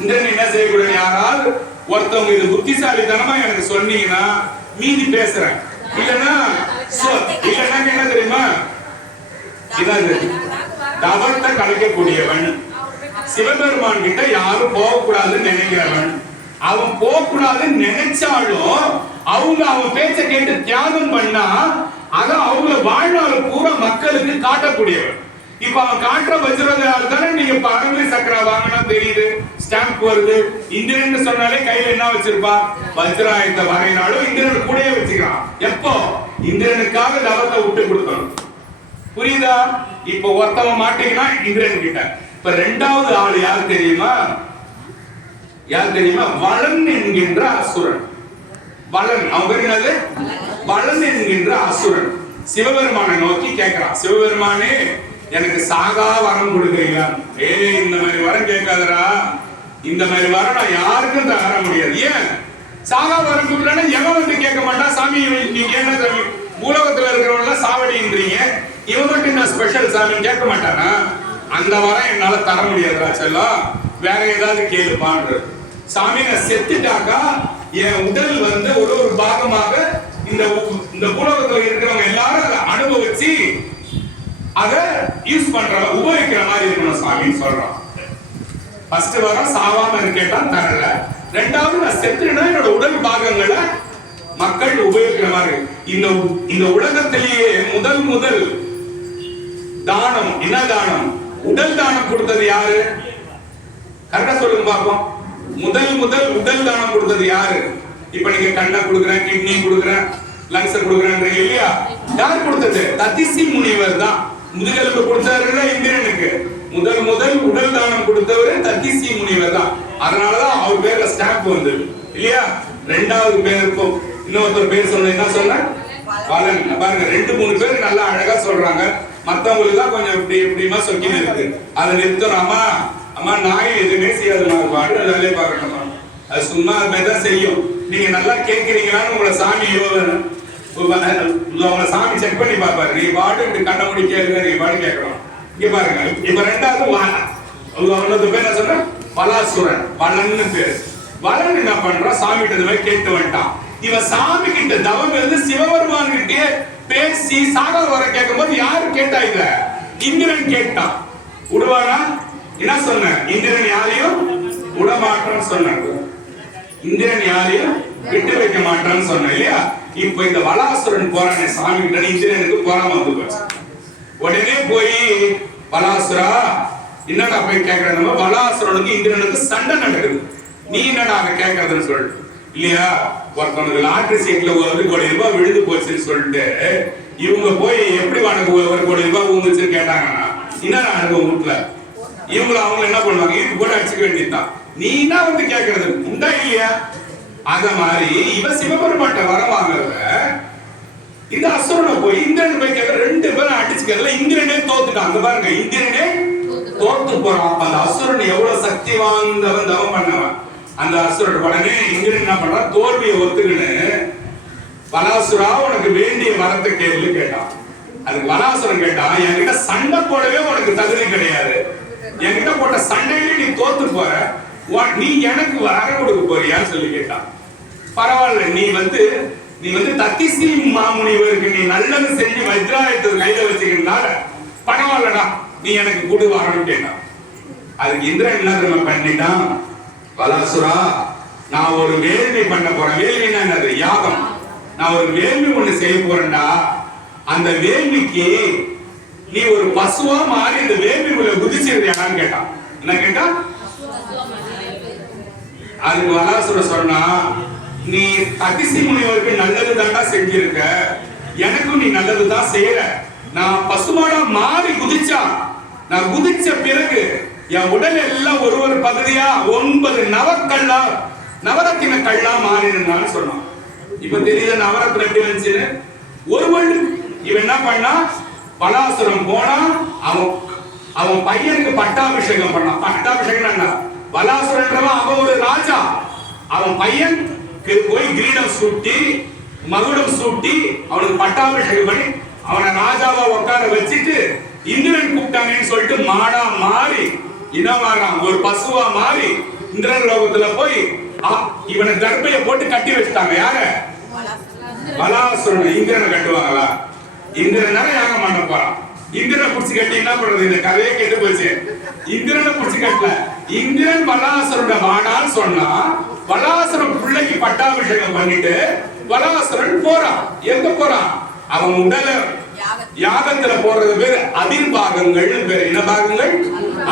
இந்திரன் என்ன செய்யக்கூடியவன்? யாராவது ஒருத்தவங்க இது புத்திசாலித்தனமா எனக்கு சொன்னீங்கன்னா மீதி பேசுறேன், இல்லன்னா என்ன தெரியுமா, தவத்தை கலைக்கக்கூடியவன், சிவபெருமான் கிட்ட யாரும் போகக்கூடாதுன்னு நினைக்கிறவன். அவன் போகக்கூடாதுன்னு நினைச்சாலும் அவங்க அவன் பேச்ச கேட்டு தியாகம் பண்ணா அத அவங்க வாழ்நாள் பூரா மக்களுக்கு காட்டக்கூடியவன். இப்ப அவன் காட்டுற வஜ்ரதால தானே நீங்க பரம்வீர் சக்கரா வாங்கினா தெரியுது, ஸ்டாம்ப் வருது. இந்திரன் சொன்னாலே கையில என்ன வச்சிருப்பா? வஜ்ராயுத வரையினாலும் இந்திரன் கூடயே வச்சுக்கிறான். எப்போ? இந்திரனுக்காக தவத்தை விட்டு கொடுக்கணும். புரியுதா? இப்ப ஒருத்தவன் மாட்டீங்கன்னா இந்திரன் கிட்ட. இப்ப ரெண்டாவது ஆள் யார் தெரியுமா? யார் தெரியுமா? வளன் என்கின்ற அசுரன். வளன், அவன் பேர் என்னது? வளன் என்கின்ற அசுரன் சிவபெருமானை நோக்கி கேட்கிறான், சிவபெருமானே எனக்கு சாகா வரம் கொடுக்கிறீங்களா? இந்த மாதிரி வரம் கேட்காதரா, இந்த மாதிரி வரம் நான் யாருக்கும் தர முடியாது. ஏன் சாகா வரம் கொடுக்கலன்னா எவன் வந்து கேட்க மாட்டான். சாமி நீங்க என்ன சாமி பூலோகத்துல இருக்கிறவங்க சாவடின்றீங்க, இவன் மட்டும் நான் ஸ்பெஷல் சாமி கேட்க மாட்டானா? அந்த வரம் என்னால தர முடியாதுடா செல்லம், வேற ஏதாவது கேளுப்பான்ற. சாமி நான் செத்துட்டாக்கா என் உடல் வந்து ஒரு ஒரு பாகமாக இந்த பூலோகத்துல இருக்கிறவங்க எல்லாரும் அதை அனுபவிச்சு அத யூஸ் பண்ற உபயோகிக்கிற மாதிரி இருக்கணும் சாமின்னு சொல்றான். ஃபர்ஸ்ட் வரம் சாவாம இருக்கேட்டான் தரல. ரெண்டாவது நான் செத்துனா என்னோட உடல் பாகங்களை மக்கள் உபயோகிக்கிற மாதிரி. இந்த உலகத்திலேயே முதல் தானம் என்ன தானம்? உடல் தானம் கொடுத்தது யாரு? கரெக்டா சொல்லுங்க பாப்போம். முதல் உடல் தானம் கொடுத்தது யாரு? இப்ப நீங்க கண்ணை கொடுக்குறேன், கிட்னி கொடுக்குறேன், லங்ஸ் கொடுக்குறேன் இல்லையா? யார் கொடுத்தது? தத்திசி முனிவர் தான் முதுகெலும்பு கொடுத்தாரு இந்திரனுக்கு. முதல் உடல் தானம் கொடுத்தவர் தத்திசி முனிவர் தான். அதனாலதான் அவர் பேர்ல ஸ்டாம்ப் வந்தது இல்லையா? ரெண்டாவது பேருக்கும் இன்னொருத்தர் பேர் சொன்ன என்ன சொன்ன? பலன். பாருங்க 2-3 பேர் நல்லா அழகா சொல்றாங்க, மத்தவங்களுக்கு தான் கொஞ்சம் இப்படிமா சொக்கின்னு இருக்கு. அதை நிறுத்தணுமா? அம்மா நாய் எதுவுமே செய்யாது, பாட்டு வேலையை பார்க்கணுமா? அது சும்மா தான் செய்யும். நீங்க நல்லா கேட்கிறீங்களான்னு உங்களை சாமி உங்களை சாமி செக் பண்ணி பார்ப்பாரு. நீ பாடு இப்படி கண்ண மூடி கேளுங்க, நீ பாடு கேட்கணும். இங்க பாருங்க, இப்ப ரெண்டாவது அவனது பேர் என்ன சொல்ற, பலாசுரன். வளன்னு பேரு. வளன் என்ன பண்றான், சாமி கிட்ட போய் கேட்டு வந்துட்டான். இவன் சாமி கிட்ட தவம் இருந்து சிவபெருமான் கிட்டே பேசி சாகர வர கேட்கும் போது யாரு கேட்டா, இத இந்திரன் கேட்டான். விடுவானா? என்ன சொன்ன, இந்திரன் யாரையும் விடமாட்டான்னு சொன்னாங்க. இந்திரன் யாரையும் விட்டு வைக்க மாட்டான்னு சொன்ன இல்லையா? இப்ப இந்த வலாசுரன் போறானே சாமி கிட்ட, இந்திரனுக்கு போறாம வந்து போச்சு. உடனே போய் வலாசுரா என்னடா போய் கேட்கற, வலாசுரனுக்கு இந்திரனுக்கு சண்டை நடக்குது. நீ என்னடா அதை கேட்கறதுன்னு சொல்லிட்டு இல்லையா, ஒருத்தவனுக்கு லாட்டரி சீட்ல 1 கோடி ரூபாய் விழுந்து போச்சுன்னு சொல்லிட்டு இவங்க போய் எப்படி உனக்கு 1 கோடி ரூபாய் விழுந்துச்சுன்னு கேட்டாங்கன்னா என்னடா அனுபவம் வீட்டுல இவங்களை அவங்க என்ன பண்ணுவாங்க, இது கூட அடிச்சுக்க வேண்டியதுதான். நீ என்ன வந்து கேட்கறது உண்டா இல்லையா? அத மாதிரி இவ சிவபெருமாட்ட வர வாங்குறத இந்த அசுரனை போய் இந்திரன் போய் கேட்க, 2 பேரும் அடிச்சுக்கிறதுல இந்திரனே தோத்துட்டான். அங்க பாருங்க, இந்திரனே தோத்து போறான். அந்த அசுரன் எவ்வளவு சக்தி வாய்ந்தவன், தவம் பண்ணவன். அந்த அசுரன் உடனே இந்திரன் என்ன பண்றான், தோல்வியை ஒத்துக்கின்னு வலாசுரா உனக்கு வேண்டிய வரத்தை கேள்வி கேட்டான். அதுக்கு வலாசுரன் கேட்டான், என்கிட்ட சண்டை போடவே உனக்கு தகுதி கிடையாது, என்கிட்ட போட்ட சண்டையில நீ தோத்து போற, நீ எனக்கு வர கொடுக்க போறியான்னு சொல்லி கேட்டான். பரவாயில்ல, நீ வந்து தத்திசி மாமுனிவருக்கு நீ நல்லது செஞ்சு வஜ்ராயத்தை கையில வச்சுக்கிறதுனால பரவாயில்லடா, நீ எனக்கு கொடு வரணும்னு கேட்டான். அதுக்கு இந்திரன் என்ன தெரியுமா பண்ணிட்டான், வலாசுரா நான் ஒரு வேள்வி பண்ண போறேன். வேள்வின்னா என்னது, யாகம். நான் ஒரு வேள்வி ஒண்ணு செய்ய போறேன்டா, அந்த வேள்விக்கு நீ ஒரு பசுவா மாறி இந்த வேள்விக்குள்ள குதிச்சிருக்கியான்னு கேட்டான். என்ன கேட்டா, அதுக்கு வலாசுரன் சொன்னா, நீ அதிசி முனிவருக்கு நல்லது தாண்டா செஞ்சிருக்க, எனக்கும் நீ நல்லது தான் செய்யற. நான் பசுமாடா மாறி குதிச்சா, நான் குதிச்ச பிறகு என் உடல் எல்லாம் ஒரு பகுதியா 9 நவக்கல்லா நவரத்தின கல்லா மாறினான்னு சொன்னான். இப்ப தெரியுது நவரத்தின எப்படி வந்துச்சுன்னு. ஒருவன் இவன் என்ன பண்ணா, வலாசுரம் போனா அவன் பையனுக்கு பட்டாபிஷேகம் பண்ணான். பட்டாபிஷேகம் என்ன, வலாசுரன்றவன் அவன் ஒரு ராஜா, அவன் பையன் போய் கிரீடம் சூட்டி மகுடம் சூட்டி அவனுக்கு பட்டாபிஷேகம் பண்ணி அவனை ராஜாவா உட்கார வச்சுட்டு இந்திரன் கூப்பிட்டாங்கன்னு சொல்லிட்டு மாடா மாறி இனவாராம் ஒரு பசுவா மாறி இந்திரன் லோகத்துல போய் இவனை கர்ப்பைய போட்டு கட்டி வச்சுட்டாங்க. யார, வலாசுரன். இந்திரனை கட்டுவாங்களா? இந்திரனால யாகம் பண்ண போறான். இந்திரனை புடிச்சு கட்டி என்ன பண்றது, இந்த கதையை கேட்டு போச்சு. இந்திரனை புடிச்சு கட்டல, இந்திரன் வலாசுரனோட வாடான்னு சொன்னா வலாசுரன் பிள்ளைக்கு பட்டாபிஷேகம் பண்ணிட்டு வலாசுரன் போறான். எங்க போறான், அவன் உடல யாகத்துல போறது பேரு அதிர்பாகங்கள் பேரு. என்ன பாகங்கள்,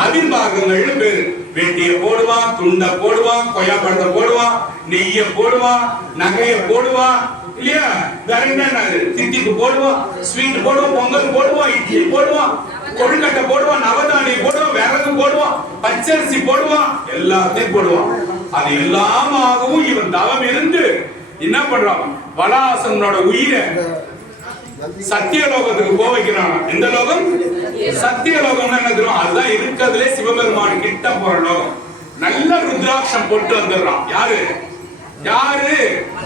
அதிர்பாகங்கள் பேரு. வேட்டிய போடுவான், துண்ட போடுவான், கொய்யாப்பழத்தை போடுவான், நெய்ய போடுவான், நகைய போடுவான் இல்லையா, வேற என்ன தித்திப்பு போடுவான், ஸ்வீட் போடுவான், பொங்கல் போடுவான், இட்லி போடுவான், கொழுக்கட்டை போடுவான், நவதானியம் போடுவான், விறகு போடுவான், பச்சரிசி போடுவான், எல்லாத்தையும் போடுவான். அது எல்லாமாகவும் இவன் தவம் இருந்து என்ன பண்றான், வலாசனோட உயிரை சத்தியலோகத்துக்கு போக வைக்கிறான். எந்த லோகம், சத்தியலோகம்னா என்ன தெரியும், அதுதான் இருக்கிறதுலே சிவபெருமான் கிட்ட போற லோகம். நல்ல ருத்ராட்சம் போட்டு வந்துடுறான். யாரு யாரு,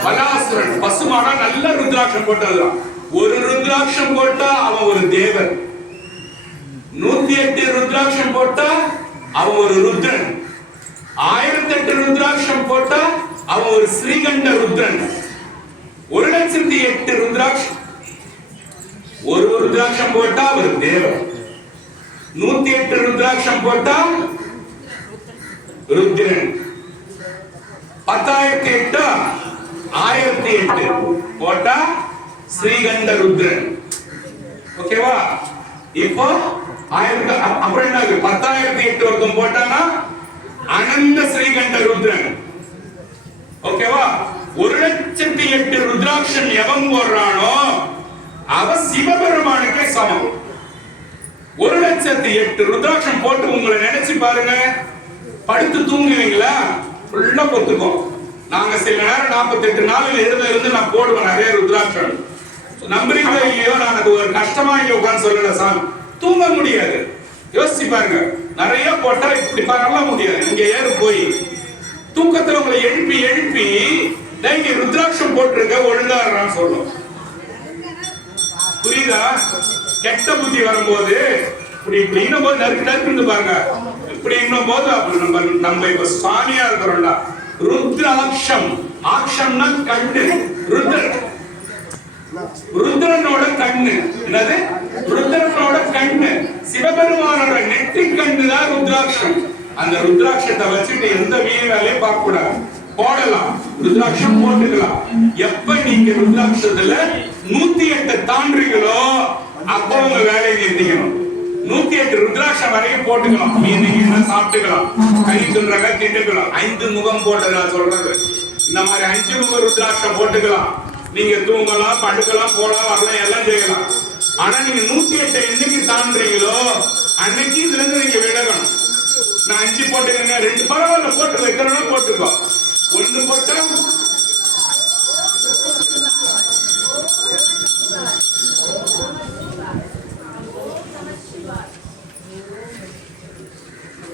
வலாசுரன். பசுமாடா நல்ல ருத்ராட்சம் போட்டு வந்துடுறான். ஒரு ருத்ராட்சம் போட்டா அவன் ஒரு தேவன், 108 ருத்ராட்சம் போட்டா அவன் ஒரு ருத்ரன், 1008 ருத்ராட்சம் போட்டா அவன் ஒரு ஸ்ரீகண்ட ருத்ரன், 1,08 ருத்ராட்சம் ஒரு ருத்ராட்சம் போட்டா ஒரு தேவன், 108 ருத்ராட்சம் போட்டா ருத்ரன், 10,008 1008 போட்டா ஸ்ரீகண்ட ருத்ரன். ஓகேவா? இப்போ அப்புறம் என்ன, 10,008 வரைக்கும் போட்டானா அனந்த ஸ்ரீகண்ட ருத்ரன். ஓகேவா? 1,08 ருத்ராட்சம் எவன் போடுறானோ அவன் சிவபெருமானுக்கே சமம். 1,08 ருத்ராட்சம் போட்டு உங்களை நினைச்சு பாருங்க, படுத்து தூங்குவீங்களா, ஃபுல்லா பொத்துக்கும். நாங்க சில நேரம் 48 நாள் இருந்து நான் போடுவேன் நிறைய ருத்ராட்சம். நம்புறீங்களோ இல்லையோ, நான் அது ஒரு கஷ்டமா இங்க உட்கார்ந்து சொல்லல சாமி, தூங்க முடியாது. யோசிச்சு பாருங்க, நிறைய போட்டா இப்படி பண்ணலாம் முடியாது. இங்க ஏறு போய் தூக்கத்துல உங்களை எழுப்பி எழுப்பி நீங்க ருத்ராட்சம் போட்டுருங்க ஒழுங்காடுறான்னு சொல்லும். புரியுதா? கெட்ட புத்தி வரும்போது இப்படி இப்படி இன்னும் போது நறுக்கு நறுக்குன்னு பாருங்க. இப்படி இன்னும் போது அப்படி நம்ம இப்ப சுவாமியா இருக்கிறோம்டா. ருத்ராட்சம், ஆக்ஷம்னா கண்ணு, ருத்ரனோட கண்ணு. என்னது? ருத்ரனோட கண்ணு. சிவபெருமானோட நெற்றி கண்ணு தான் ருத்ராட்சம். அந்த ருத்ராட்சத்தை வச்சுட்டு எந்த வீண் வேலையும் பார்க்க கூடாது. போடலாம், ருத்ராட்சம் போட்டுக்கலாம். எப்ப நீங்க ருத்ராட்சத்துல 108 தாண்டுறீங்களோ அப்போ உங்க வேலையை நிறுத்திக்கணும். 108 ருத்ராட்சம் வரைக்கும் போட்டுக்கலாம். நீங்க சாப்பிட்டுக்கலாம், கை சொல்றாங்க திட்டுக்கலாம். 5 முகம் போட்டதா சொல்றது. இந்த மாதிரி 5 முக ருத்ராட்சம் போட்டுக்கலாம். நீங்க தூங்கலாம், படுக்கலாம், போலாம், வரலாம், எல்லாம் செய்யலாம். ஆனா நீங்க 108 என்னைக்கு தாண்டுறீங்களோ அன்னைக்கு இதுல இருந்து நீங்க விலகணும். நான் 5 போட்டுக்கங்க, 2 பரவாயில்ல போட்டு வைக்கிறோம்னா போட்டுக்கோ. 1 போட்டா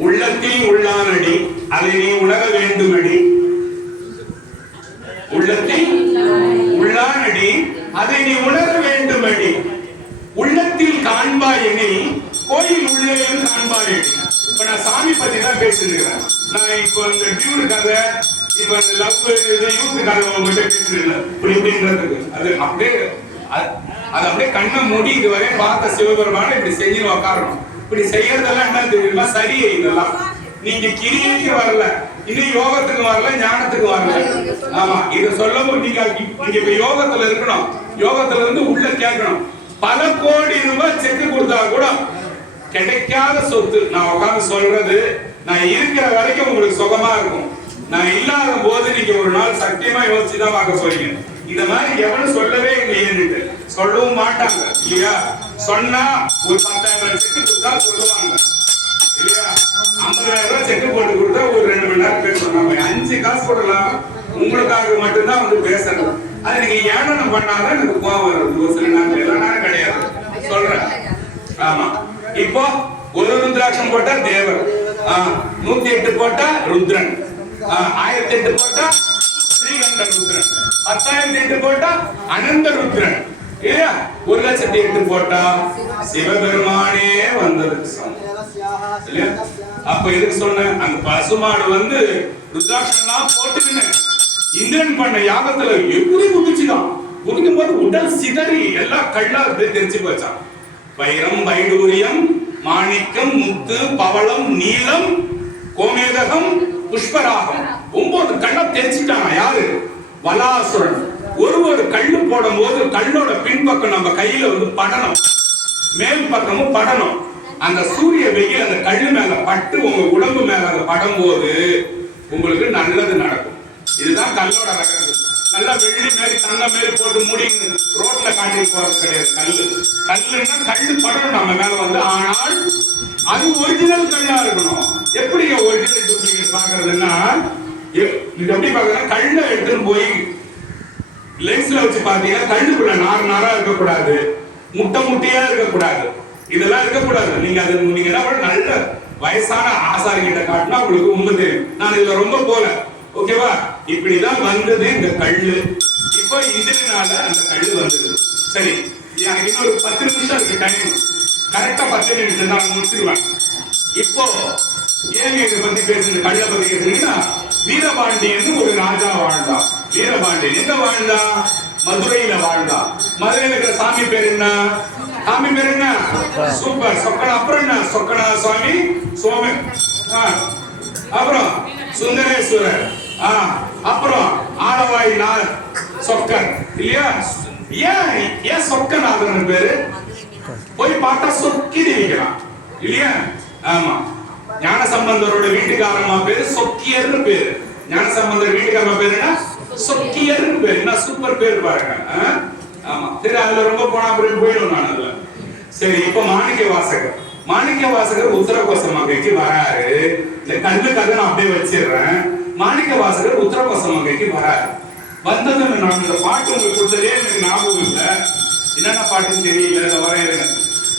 உள்ளத்தில் உள்ளானடி அதை நீ உணர வேண்டுமடி. உள்ளத்தில் உள்ளானடி அதை நீ உணர வேண்டுமடி. உள்ளத்தில் காண்பாயனி கோயில் உள்ளேயும் காண்பாயனி. இப்ப நான் சாமி பத்தி தான் பேசிருக்கிறேன். நான் இப்போ இந்த டியூரு கதை, இப்ப இந்த லவ் இது யூத் கதை உங்ககிட்ட பேசுறேன். இப்படி இப்படின்றதுக்கு அது அப்படியே கண்ணை மூடி இதுவரை பார்த்த சிவபெருமான இப்படி செஞ்சு உக்காரணும். இப்படி செய்யறதெல்லாம் என்ன தெரியுமா? சரியே. இதெல்லாம் நீங்க கிரியைக்கு வரல, இன்னும் யோகத்துக்கு வரல, ஞானத்துக்கு வரல. ஆமா, இத சொல்லவும் நீங்க இப்ப யோகத்துல இருக்கணும். யோகத்துல இருந்து உள்ள கேட்கணும். பல கோடி ரூபாய் செக்கு கொடுத்தா கூட கிடைக்காத சொத்து. நான் உட்கார்ந்து சொல்றது, நான் இருக்கிற வரைக்கும் உங்களுக்கு சுகமா இருக்கும். நான் இல்லாத போது நீங்க ஒரு நாள் சத்தியமா யோசிச்சுதான் பார்க்க போறீங்க. இந்த மாதிரி எவனும் சொல்லவே இல்லையேன்னு சொல்லவும் மாட்டாங்க இல்லையா? சொன்னா ஒரு 10,000 செக்கு கொடுத்தா சொல்லுவாங்க இல்லையா? 50,000 ரூபாய் செக்கு போட்டு கொடுத்தா ஒரு 2 மணி நேரம் பேசணும். நம்ம 5 காசு போடலாம், உங்களுக்காக மட்டும்தான் வந்து பேசணும். அது நீங்க ஏனனம் பண்ணாதான் எனக்கு கோவம் வருது. ஒரு சில நாட்கள் எல்லாம் கிடையாது சொல்றேன். ஆமா, இப்போ ஒரு ருத்ராட்சம் போட்டா தேவர், 108 போட்டா ருத்ரன், 1008 போட்டா ஸ்ரீகண்ட ருத்ரன், 10,008 போட்டா அனந்த ருத்ரன் இல்லையா? 1,08 போட்டா சிவபெருமானே வந்ததுக்கு சமம் இல்லையா? அப்ப எதுக்கு சொன்ன? அந்த பசுமாடு வந்து ருத்ராட்சம்லாம் போட்டுக்கின்னு இந்திரன் பண்ண யாகத்துல எப்படி குதிச்சுதான். குதிக்கும் போது உடல் சிதறி எல்லாம் கல்லா தெரிச்சு போச்சான். வைரம், வைடூரியம், மாணிக்கம், முத்து, பவளம், நீலம், கோமேதகம், புஷ்பராகம் 9 கல்ல தெரிச்சுட்டாங்க. யாரு? வலாசுரன். ஒரு கல்லு போடும் போது கல்லோட பின்பக்கம் நம்ம கையில வந்து படணும், மேல் பக்கமும் படணும். அந்த சூரிய வெயில் அந்த கல்லு மேல பட்டு உங்க உடம்பு மேல அதை படும் போது உங்களுக்கு நல்லது நடக்கும். இதுதான் கல்லோட ரகசியம். நல்லா வெள்ளி மேல தங்க மேல போட்டு மூடி ரோட்ல காட்டி போறது கிடையாது. கல்லுன்னா கல்லு படணும் நம்ம மேல வந்து. ஆனால் அது ஒரிஜினல் கல்லா இருக்கணும். எப்படி ஒரிஜினல் டூப்ளிகேட் பாக்குறதுன்னா, இது எப்படி பாக்குறதுன்னா, கல்லை எடுத்துன்னு போய் லென்ஸ்ல வச்சு பாத்தீங்கன்னா கல்லுக்குள்ள நாரா இருக்கக்கூடாது, முட்டையா இருக்கக்கூடாது, இதெல்லாம் இருக்கக்கூடாது. நீங்க என்ன பண்ண, நல்ல வயசான ஆசாரிகிட்ட காட்டினா உங்களுக்கு உண்மை தெரியும். நான் இதுல ரொம்ப போல, ஓகேவா? இப்படிதான் வந்தது இந்த கல்லு. இப்போ இதனால அந்த கல்லு வந்தது. சரி, எனக்கு இன்னொரு 10 நிமிஷம் இருக்கு டைம். கரெக்டா 10 நிமிஷம் நான் முடிச்சிருவேன். இப்போ ஏன் இதை பத்தி பேசுறது, கல்லை பத்தி பேசுறீங்கன்னா, வீரபாண்டியன் ஒரு ராஜா வாழ்ந்தான். வீரபாண்டியன் எங்க வாழ்ந்தா? மதுரையில வாழ்ந்தா. மதுரையில இருக்கிற சாமி பேர் என்ன? சாமி பேர் என்ன? சூப்பர் சொக்கன. அப்புறம் என்ன? சொக்கன சுவாமி, சோமன், அப்புறம் சுந்தரேஸ்வரர், அப்புறம் ஆலவாய் சொக்கன் இல்லையா? ஏன் சொக்கநாதன் பேரு? போய் பார்த்தா சொக்கிடி வைக்கலாம் இல்லையா? ஆமா, ஞானசம்பந்தரோட வீட்டுக்காரமா பேரு சொக்கியர்னு பேரு. ஞானசம்பந்தர் வீட்டுக்காரமா பேரு என்ன? சொக்கியர்னு பேரு. என்ன சூப்பர் பேர் பாருங்க. ஆமா, சரி, அதுல ரொம்ப போனா அப்படின்னு போயிடும் நான் அதுல. சரி, இப்ப மாணிக்க வாசகர் உத்தரகோசமங்கைக்கு வராரு. இந்த கல்லுக்காக நான் அப்படியே வச்சிடுறேன். மாணிக்க வாசகர் உத்தரகோசமங்கைக்கு வராரு. வந்தது நான் இந்த பாட்டு உங்களுக்கு கொடுத்ததே எனக்கு ஞாபகம் இல்லை. என்னென்ன பாட்டுன்னு தெரியல, வரையிறேங்க.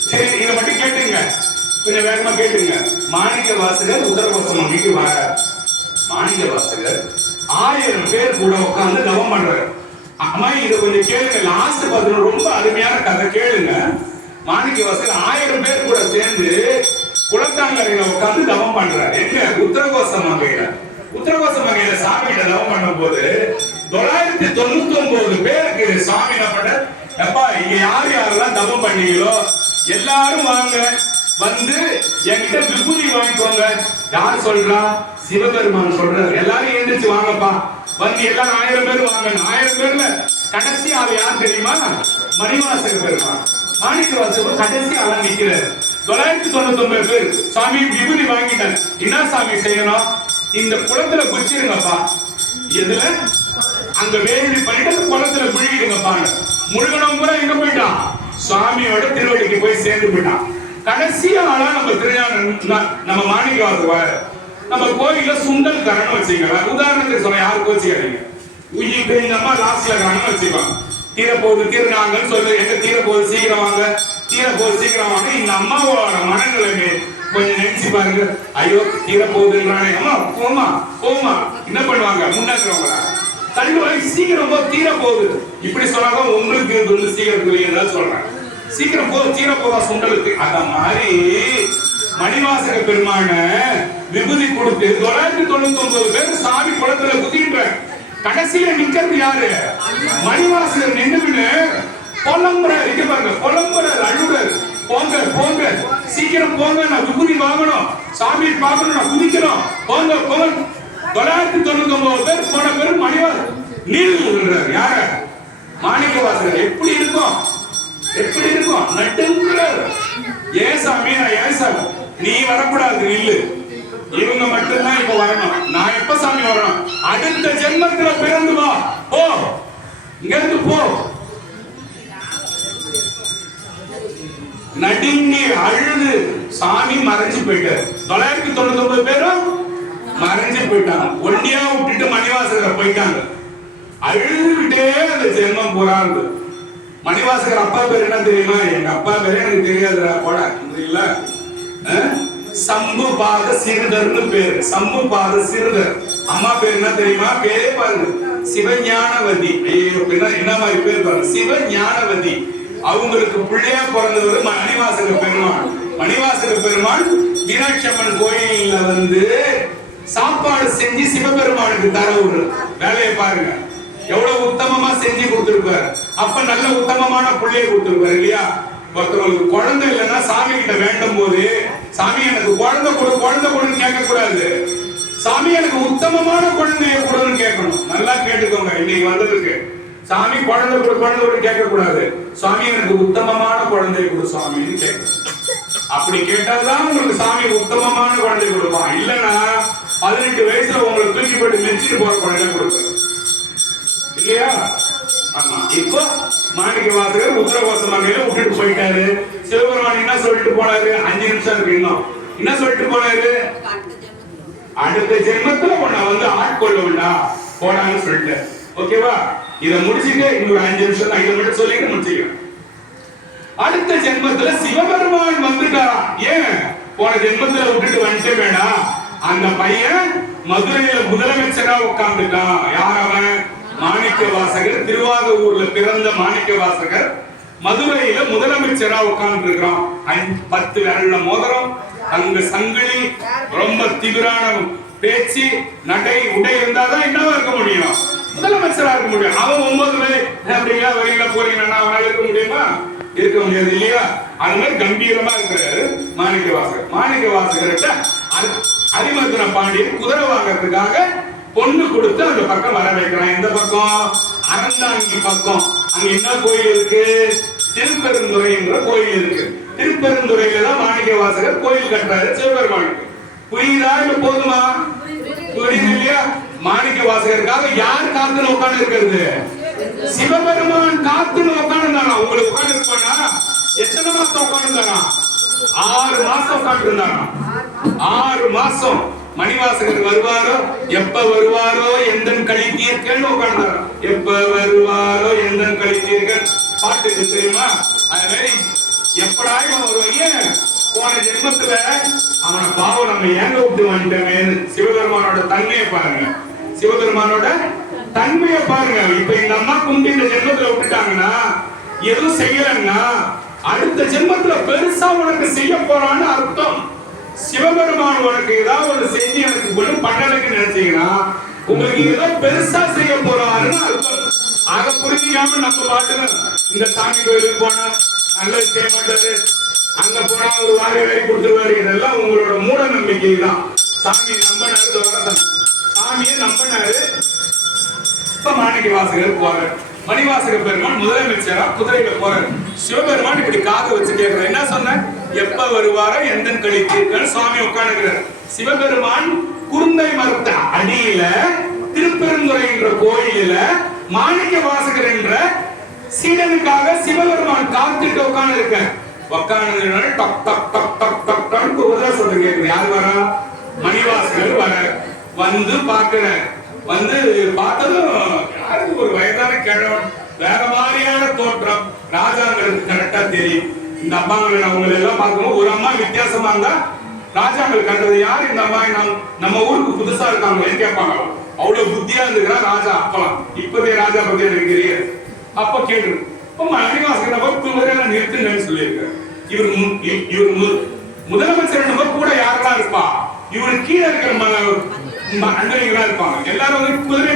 சரி, இதை மட்டும் கேட்டுங்க, கொஞ்சம் வேகமா கேட்டுங்க. மாணிக்க வாசகர் உத்தரகோசமங்கைக்கு வராரு. மாணிக்க வாசகர் 1000 பேர் கூட உட்கார்ந்து தவம் பண்றாரு. அம்மா இதை கொஞ்சம் கேளுங்க, லாஸ்ட் பார்த்தீங்கன்னா ரொம்ப அருமையான கதை கேளுங்க. மாணிக்கவாசகர் 1000 பேர் கூட சேர்ந்து குளத்தாங்கரையில உட்கார்ந்து தவம் பண்றாரு. எங்க? உத்தரகோச மங்கையில. உத்தரகோச மங்கையில சாமி கிட்ட தவம் பண்ணும் போது 999 பேருக்கு சாமி என்ன பண்ண, எப்பா இங்க யார் யாரெல்லாம் தவம் பண்ணீங்களோ எல்லாரும் வாங்க, வந்து என்கிட்ட விபூதி வாங்கிக்கோங்க. யார் சொல்றா? சிவபெருமான் சொல்றாரு. எல்லாரும் எழுந்திருச்சு வாங்கப்பா, வந்து எல்லாரும் 1000 பேர் வாங்க. 1000 பேர்ல கடைசி ஆள் யார் தெரியுமா? மணிவாசக பெருமான். மாணிக்கவாசகர் கடைசி ஆளா நிக்கிறாரு. 999 பேர் சாமி விபூதி வாங்கிட்டாங்க. என்ன சாமி செய்யணும்? இந்த குளத்துல குச்சிருங்கப்பா. எதுல? அங்க வேலி பண்ணிட்டு குளத்துல முழுகிடுங்கப்பா. முழுகணும் கூட எங்க போயிட்டான்? சுவாமியோட திருவடிக்கு போய் சேர்ந்து போயிட்டான். கடைசி ஆளா நம்ம நம்ம மாணிக்கவாசகர் நம்ம கோயில சுண்டல் கரணம் வச்சுக்கலாம். உதாரணத்துக்கு சொல்ல, யாரு கோச்சிக்கிறீங்க? உயிர் இந்த அம்மா லாஸ்ட்ல கரணம் வச்சுப்பாங்க. தீரப்போது திருநாங்கன்னு சொல்லு, எங்க தீரப்போது சீக்கிரம் வாங்க, தீரப்போது சீக்கிரம் வாங்க. இந்த அம்மாவோட மனநிலைமை கொஞ்சம் நினைச்சு பாருங்க. ஐயோ தீரப்போகுதுன்றானே, அம்மா போமா போமா. என்ன பண்ணுவாங்க? முன்னாக்குறவங்க தள்ளு வாங்கி சீக்கிரம் போ, தீர போகுது. இப்படி சொன்னாதான் உங்களுக்கு வந்து சீக்கிரம் சொல்றேன். சீக்கிரம் போ, தீர போதா சுண்டலுக்கு. அந்த மாதிரி மணிவாசக பெருமான விபூதி கொடுத்து 999 பேர் சாமி குளத்துல குதின்ற. கடைசியில நிக்கிறது யாரு? மணிவாசகர் நின்றுன்னு பொலம்புற இங்க பாருங்க, பொலம்புற அழுகுறாரு. போங்க போங்க சீக்கிரம் போங்க, நான் விபூதி வாங்கணும், சாமி பார்க்கணும், நான் குதிக்கணும், போங்க போங்க. 999 பேர் போன பேர் மணிவாசகர் நீல் யார? மாணிக்கவாசகர். எப்படி இருக்கும்? எப்படி இருக்கும்? நட்டுங்கிறார். ஏன் சாமி? ஏன் சாமி நீ வரக்கூடாது, நில்லு. இவங்க மட்டும்தான் இப்ப வரணும். நான் எப்ப சாமி வரணும்? அடுத்த ஜென்மத்துல பிறந்து வா, போ, இங்க இருந்து போ. நடுங்கி அழுது சாமி மறைஞ்சு போயிட்டாரு. 999 பேரும் மறைஞ்சு போயிட்டாங்க. ஒண்டியா விட்டுட்டு மணிவாசகரை போயிட்டாங்க. அழுதுகிட்டே அந்த ஜென்மம் போறாங்க. மணிவாசகர் அப்பா பேர் என்ன தெரியுமா? எங்க அப்பா பேரே எனக்கு தெரியாதுடா போடா இல்ல. சம்புபாத சிறுதர்னு பேரு. சம்புபாத சிறுதர். அம்மா பேர் என்ன தெரியுமா? பேரே பாருங்க, சிவஞானவதி. என்ன மாதிரி பேர் பாருங்க, சிவஞானவதி. அவங்களுக்கு பிள்ளையா பிறந்தவர் மணிவாசக பெருமாள். மணிவாசக பெருமாள் மீனாட்சி அம்மன் கோயில்ல வந்து சாப்பாடு செஞ்சு சிவபெருமானுக்கு தர ஒரு வேலையை பாருங்க, எவ்வளவு உத்தமமா செஞ்சு கொடுத்திருப்பாரு. அப்ப நல்ல உத்தமமான பிள்ளையை கொடுத்திருப்பாரு இல்லையா? ஒருத்தவங்களுக்கு குழந்தை இல்லைன்னா சாமி கிட்ட வேண்டும் போது, சாமி எனக்கு குழந்தை கொடு, குழந்தை கொடுன்னு கேட்க கூடாது. சாமி எனக்கு உத்தமமான குழந்தைய கொடுன்னு கேட்கணும். நல்லா கேட்டுக்கோங்க, இன்னைக்கு வந்ததுக்கு சாமி குழந்தை கொடு, குழந்தை கொடு கேட்க கூடாது. சாமி எனக்கு உத்தமமான குழந்தைய கொடு சாமின்னு கேட்கணும். அப்படி கேட்டாதான் உங்களுக்கு சாமி உத்தமமான குழந்தை கொடுப்பான். இல்லைன்னா 18 வயசுல உங்களை தூக்கி போட்டு மெச்சிட்டு போற குழந்தை கொடுப்பாரு இல்லையா? ஆமா. இப்போ மாணிக்கவாசகர் உத்தரகோச மங்கையில விட்டுட்டு போயிட்டாரு. சிவபெருமான் என்ன சொல்லிட்டு போனாரு? 5 நிமிஷம் இருக்கு இன்னும். என்ன சொல்லிட்டு போனாரு? அடுத்த ஜென்மத்துல உன்னை வந்து ஆட்கொள்ளும்டா போடான்னு சொல்லிட்டு. ஓகேவா? இத முடிச்சுட்டு இன்னொரு 5 நிமிஷம் தான், இதை மட்டும் சொல்லிட்டு முடிச்சுக்கிறேன். அடுத்த ஜென்மத்துல சிவபெருமான் வந்துட்டாரா? ஏன் போன ஜென்மத்துல விட்டுட்டு வந்துட்டே வேண்டாம். அந்த பையன் மதுரையில முதலமைச்சரா உட்கார்ந்துட்டான். யார் அவன்? மாணிக்கவாசகர். திருவாரூர்ல பிறந்த மாணிக்கவாசகர் மதுரையில முதலமைச்சரா உட்கார்ந்து இருக்கிறான். 10 விரல்ல மோதிரம், அங்க சங்கிலி, ரொம்ப திமிரான பேச்சு, நடை, உடை இருந்தாதான் என்னவா இருக்க முடியும்? முதலமைச்சரா இருக்க முடியும். அவன் 9 பேர் அப்படிங்களா வழியில போறீங்கன்னா அவனால இருக்க முடியுமா? இருக்க முடியாது இல்லையா? அது மாதிரி கம்பீரமா இருக்கிறாரு மாணிக்கவாசகர். மாணிக்கவாசகர்கிட்ட அரிமர்தன பாண்டியன் குதிரை வாங்கறதுக்காக பொண்ணு கொடுத்து அந்த பக்கம் வர வைக்கிறான். எந்த பக்கம்? அறந்தாங்கி பக்கம். அங்க என்ன கோயில் இருக்கு? திருப்பெருந்துறை என்ற கோயில் இருக்கு. திருப்பெருந்துறையில தான் மாணிக்கவாசகர் கோயில் கட்டுறாரு சிவபெருமானுக்கு. புரியுதா? இல்ல போதுமா? புரியுது இல்லையா? மாணிக்கவாசகருக்காக யார் காத்துல உட்கார்ந்து இருக்கிறது? சிவபெருமான் காத்துல உட்கார்ந்துருந்தானா? உங்களுக்கு உட்கார்ந்து இருப்பானா? எத்தனை மாசம் உட்கார்ந்துருந்தானா? 6 மாசம் உட்கார்ந்து இருந்தானா? 6 மாசம். மணிவாசகர் வருவாரோ, எப்ப வருவாரோ எந்த களி தீர்க்கன்னு உட்கார்ந்தாரோ. எப்ப வருவாரோ எந்த களி தீர்க்க பாட்டு தெரியுமா? அது மாதிரி எப்படா இவன் வருவாங்க? போன ஜென்மத்துல அவனை பாவம் நம்ம ஏங்க விட்டு வந்துட்டோமே. சிவபெருமானோட தன்மையை பாருங்க. சிவபெருமானோட தன்மையை பாருங்க. இப்ப இந்த அம்மா கும்பி இந்த ஜென்மத்துல விட்டுட்டாங்கன்னா, எதுவும் செய்யலன்னா அடுத்த ஜென்மத்துல பெருசா உனக்கு செய்ய போறான்னு அர்த்தம். சிவபெருமான் உனக்கு ஏதாவது ஒரு செஞ்சு எனக்கு ஒண்ணும் பண்ணலன்னு நினைச்சீங்கன்னா உங்களுக்கு ஏதோ பெருசா செய்ய போறாருன்னு அர்த்தம். அதை புரிஞ்சிக்காம நம்ம பாட்டுங்க இந்த சாமி கோயிலுக்கு போனா நல்லது செய்ய மாட்டாரு, அங்க போனா ஒரு வாரி வேலை கொடுத்துருவாரு, இதெல்லாம் உங்களோட மூட நம்பிக்கை தான். சாமி நம்பினாரு, சாமியை நம்பினாரு. இப்ப மாணிக்க வாசகர் போறாரு. மணிவாசக பெருமான் முதலமைச்சரா குதிரையில போறாரு. சிவபெருமான் இப்படி காத வச்சு கேட்கிறார், என்ன சொன்ன, எப்ப வருவாரோ எந்த கழித்தீர்கள் சுவாமி உட்காந்துக்கிறார். சிவபெருமான் குருந்தை மரத்த அடியில திருப்பெருந்துறை என்ற கோயிலில மாணிக்க வாசகர் என்ற சீடனுக்காக சிவபெருமான் காத்துட்டு உட்கார்ந்து இருக்க. உட்கார்ந்து டக் டக் டக் டக் டக் டக் குதிரை சொல்றது கேட்குது. யார் வரா? மணிவாசகர் வர. வந்து பாக்குற. வந்து பார்த்ததும் யாருக்கு ஒரு வயதான கிழவன், வேற மாதிரியான தோற்றம். ராஜாங்களுக்கு கரெக்டா தெரியும். இந்த அம்மாங்களை அவங்களை எல்லாம் பார்க்கும்போது ஒரு அம்மா வித்தியாசமா இருந்தா ராஜாங்கள் கண்டது யாரு இந்த அம்மா, நம்ம ஊருக்கு புதுசா இருக்காங்களேன்னு கேட்பாங்க. அவ்வளவு புத்தியா இருந்துக்கிறா ராஜா. அப்பலாம் இப்பதே ராஜா பத்தி எனக்கு தெரியாது. அப்ப கேட்டு மணிவாசகர் குதிரையெல்லாம் நிறுத்துங்கன்னு சொல்லியிருக்காரு. இவர் முதலமைச்சர் நம்ம கூட யாரெல்லாம் இருப்பா, இவரு கீழே இருக்கிற அண்டரிகளா இருப்பாங்க. எல்லாரும் வந்து குதிரை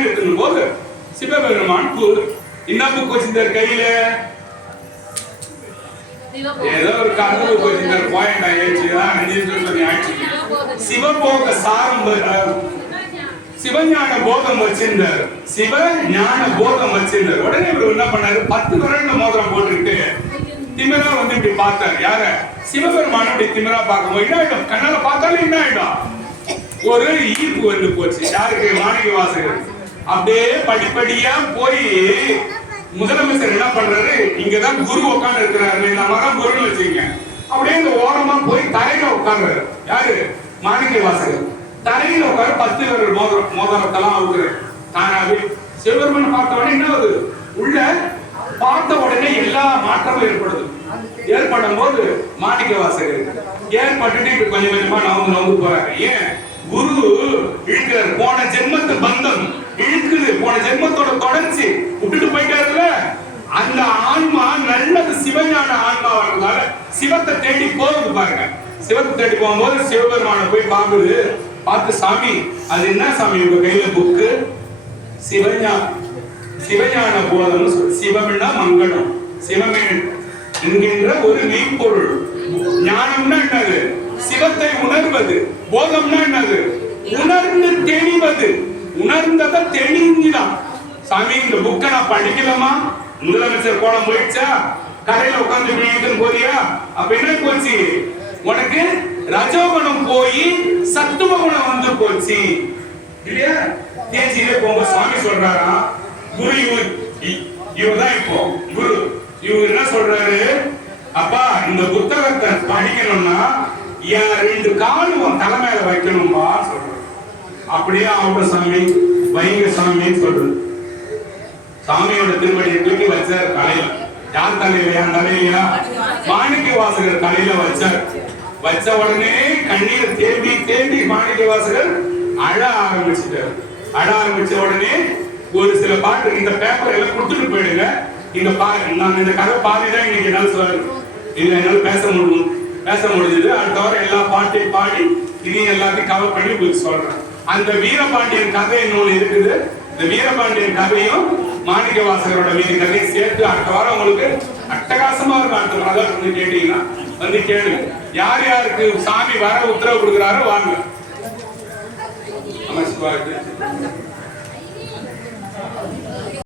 நிறுத்தும் போது சிவபெருமான் என்ன புக் வச்சிருந்தார் கையில, ஏதோ ஒரு கருவு வச்சிருந்தார். பாயிண்ட் ஆயிடுச்சு. சிவபோக சாரம், சிவஞான போகம் வச்சிருந்தார். சிவஞான போகம் வச்சிருந்தார். உடனே இவர் என்ன பண்ணாரு, 10 விரல்ல மோதிரம் போட்டுட்டு திமிரா வந்து இப்படி பார்த்தார். யார? சிவபெருமான இப்படி திமிரா பார்க்கும்போது என்ன ஆயிடும், கண்ணால பார்த்தாலும் என்ன ஆயிடும், ஒரு ஈர்ப்பு வந்து போச்சு. யாருக்கு? மாணிக்க வாசகர். அப்படியே படிப்படியா போய் முதலமைச்சர் என்ன பண்றாரு, இங்கதான் குரு உட்கார்ந்து இருக்கிறாரு, இந்த மரம் குருன்னு வச்சுக்கீங்க. அப்படியே இந்த ஓரமா போய் தரையில உட்கார்றாரு. யாரு? மாணிக்க வாசகர். தரையில உட்கார 10 விரல் மோதிரத்தெல்லாம் அவுக்குறாரு. தானாவே சிவபெருமான் பார்த்த உடனே என்ன ஆகுது, உள்ள பார்த்த உடனே எல்லா மாற்றமும் ஏற்படுது. ஏற்படும் போது மாணிக்க வாசகர் ஏற்பட்டு கொஞ்சம் கொஞ்சமா நவுந்து போறாரு. ஏன்? குரு இழுக்கிறார். போன ஜென்மத்து பந்தம் இழுக்குது, போன ஜென்மத்தோட தொடர்ச்சி விட்டுட்டு போயிட்டாருல. அந்த ஆன்மா நல்லது சிவஞான ஆன்மா வரதுனால சிவத்தை தேடி போகுது பாருங்க. சிவத்தை தேடி போகும்போது சிவபெருமான போய் பாக்குது. பார்த்து, சாமி அது என்ன சாமி உங்க கையில புக்கு? சிவஞான போதம். சிவம்னா மங்களம், சிவமே என்கின்ற ஒரு மெய்ப்பொருள். ஞானம்னா என்னது? சிவத்தை உணர்வது. போதம்னா என்னது? உணர்ந்து தெளிவது. உணர்ந்ததை தெளிஞ்சுதான். சாமி இந்த புக்கை நான் படிக்கலாமா? முதலமைச்சர் கோலம் போயிடுச்சா? கரையில உட்கார்ந்து போறியா? அப்ப என்ன போச்சு உனக்கு? ரஜோகுணம் போய் சத்துவகுணம் வந்து போச்சு இல்லையா? தேர்ச்சியிலே போங்க. சுவாமி சொல்றாரா, குரு இவர்தான் இப்போ குரு. இவர் என்ன சொல்றாரு, அப்பா இந்த புத்தகத்தை படிக்கணும்னா என் 2 காலும் உன் தலை மேல வைக்கணும்பா சொல்றாரு. அப்படியே ஆகட்டும் சாமி, வைங்க சாமின்னு சொல்றது. சாமியோட திருவடியை தூக்கி வச்சார் தலையில. யார் தலையில? என் தலையிலையா? மாணிக்க வாசகர் தலையில வச்சார். வச்ச உடனே கண்ணீர் தேம்பி தேம்பி மாணிக்க வாசகர் அழ ஆரம்பிச்சுட்டார். அழ ஆரம்பிச்ச உடனே ஒரு சில பாட்டு, இந்த பேப்பர் எல்லாம் கொடுத்துட்டு போயிடுங்க, இந்த நான் இந்த கதை பாதிதான் இன்னைக்கு என்னால் சொல்ல இல்லை, என்னால் பேச முடிஞ்சது. அடுத்த வாரம் எல்லா பாட்டையும் பாடி இதையும் எல்லாத்தையும் கவர் பண்ணி உங்களுக்கு சொல்றேன். அந்த வீரபாண்டியன் கதை இன்னொன்று இருக்குது. இந்த வீரபாண்டியன் கதையும் மாணிக்க வாசகரோட மீது கதையும் சேர்த்து அடுத்த வாரம் உங்களுக்கு அட்டகாசமா இருக்கும். அடுத்த வாரம் வந்து கேட்டீங்கன்னா வந்து கேளுங்க. யார் யாருக்கு சாமி வர உத்தரவு கொடுக்குறாரோ வாங்க. நமஸ்காரம்.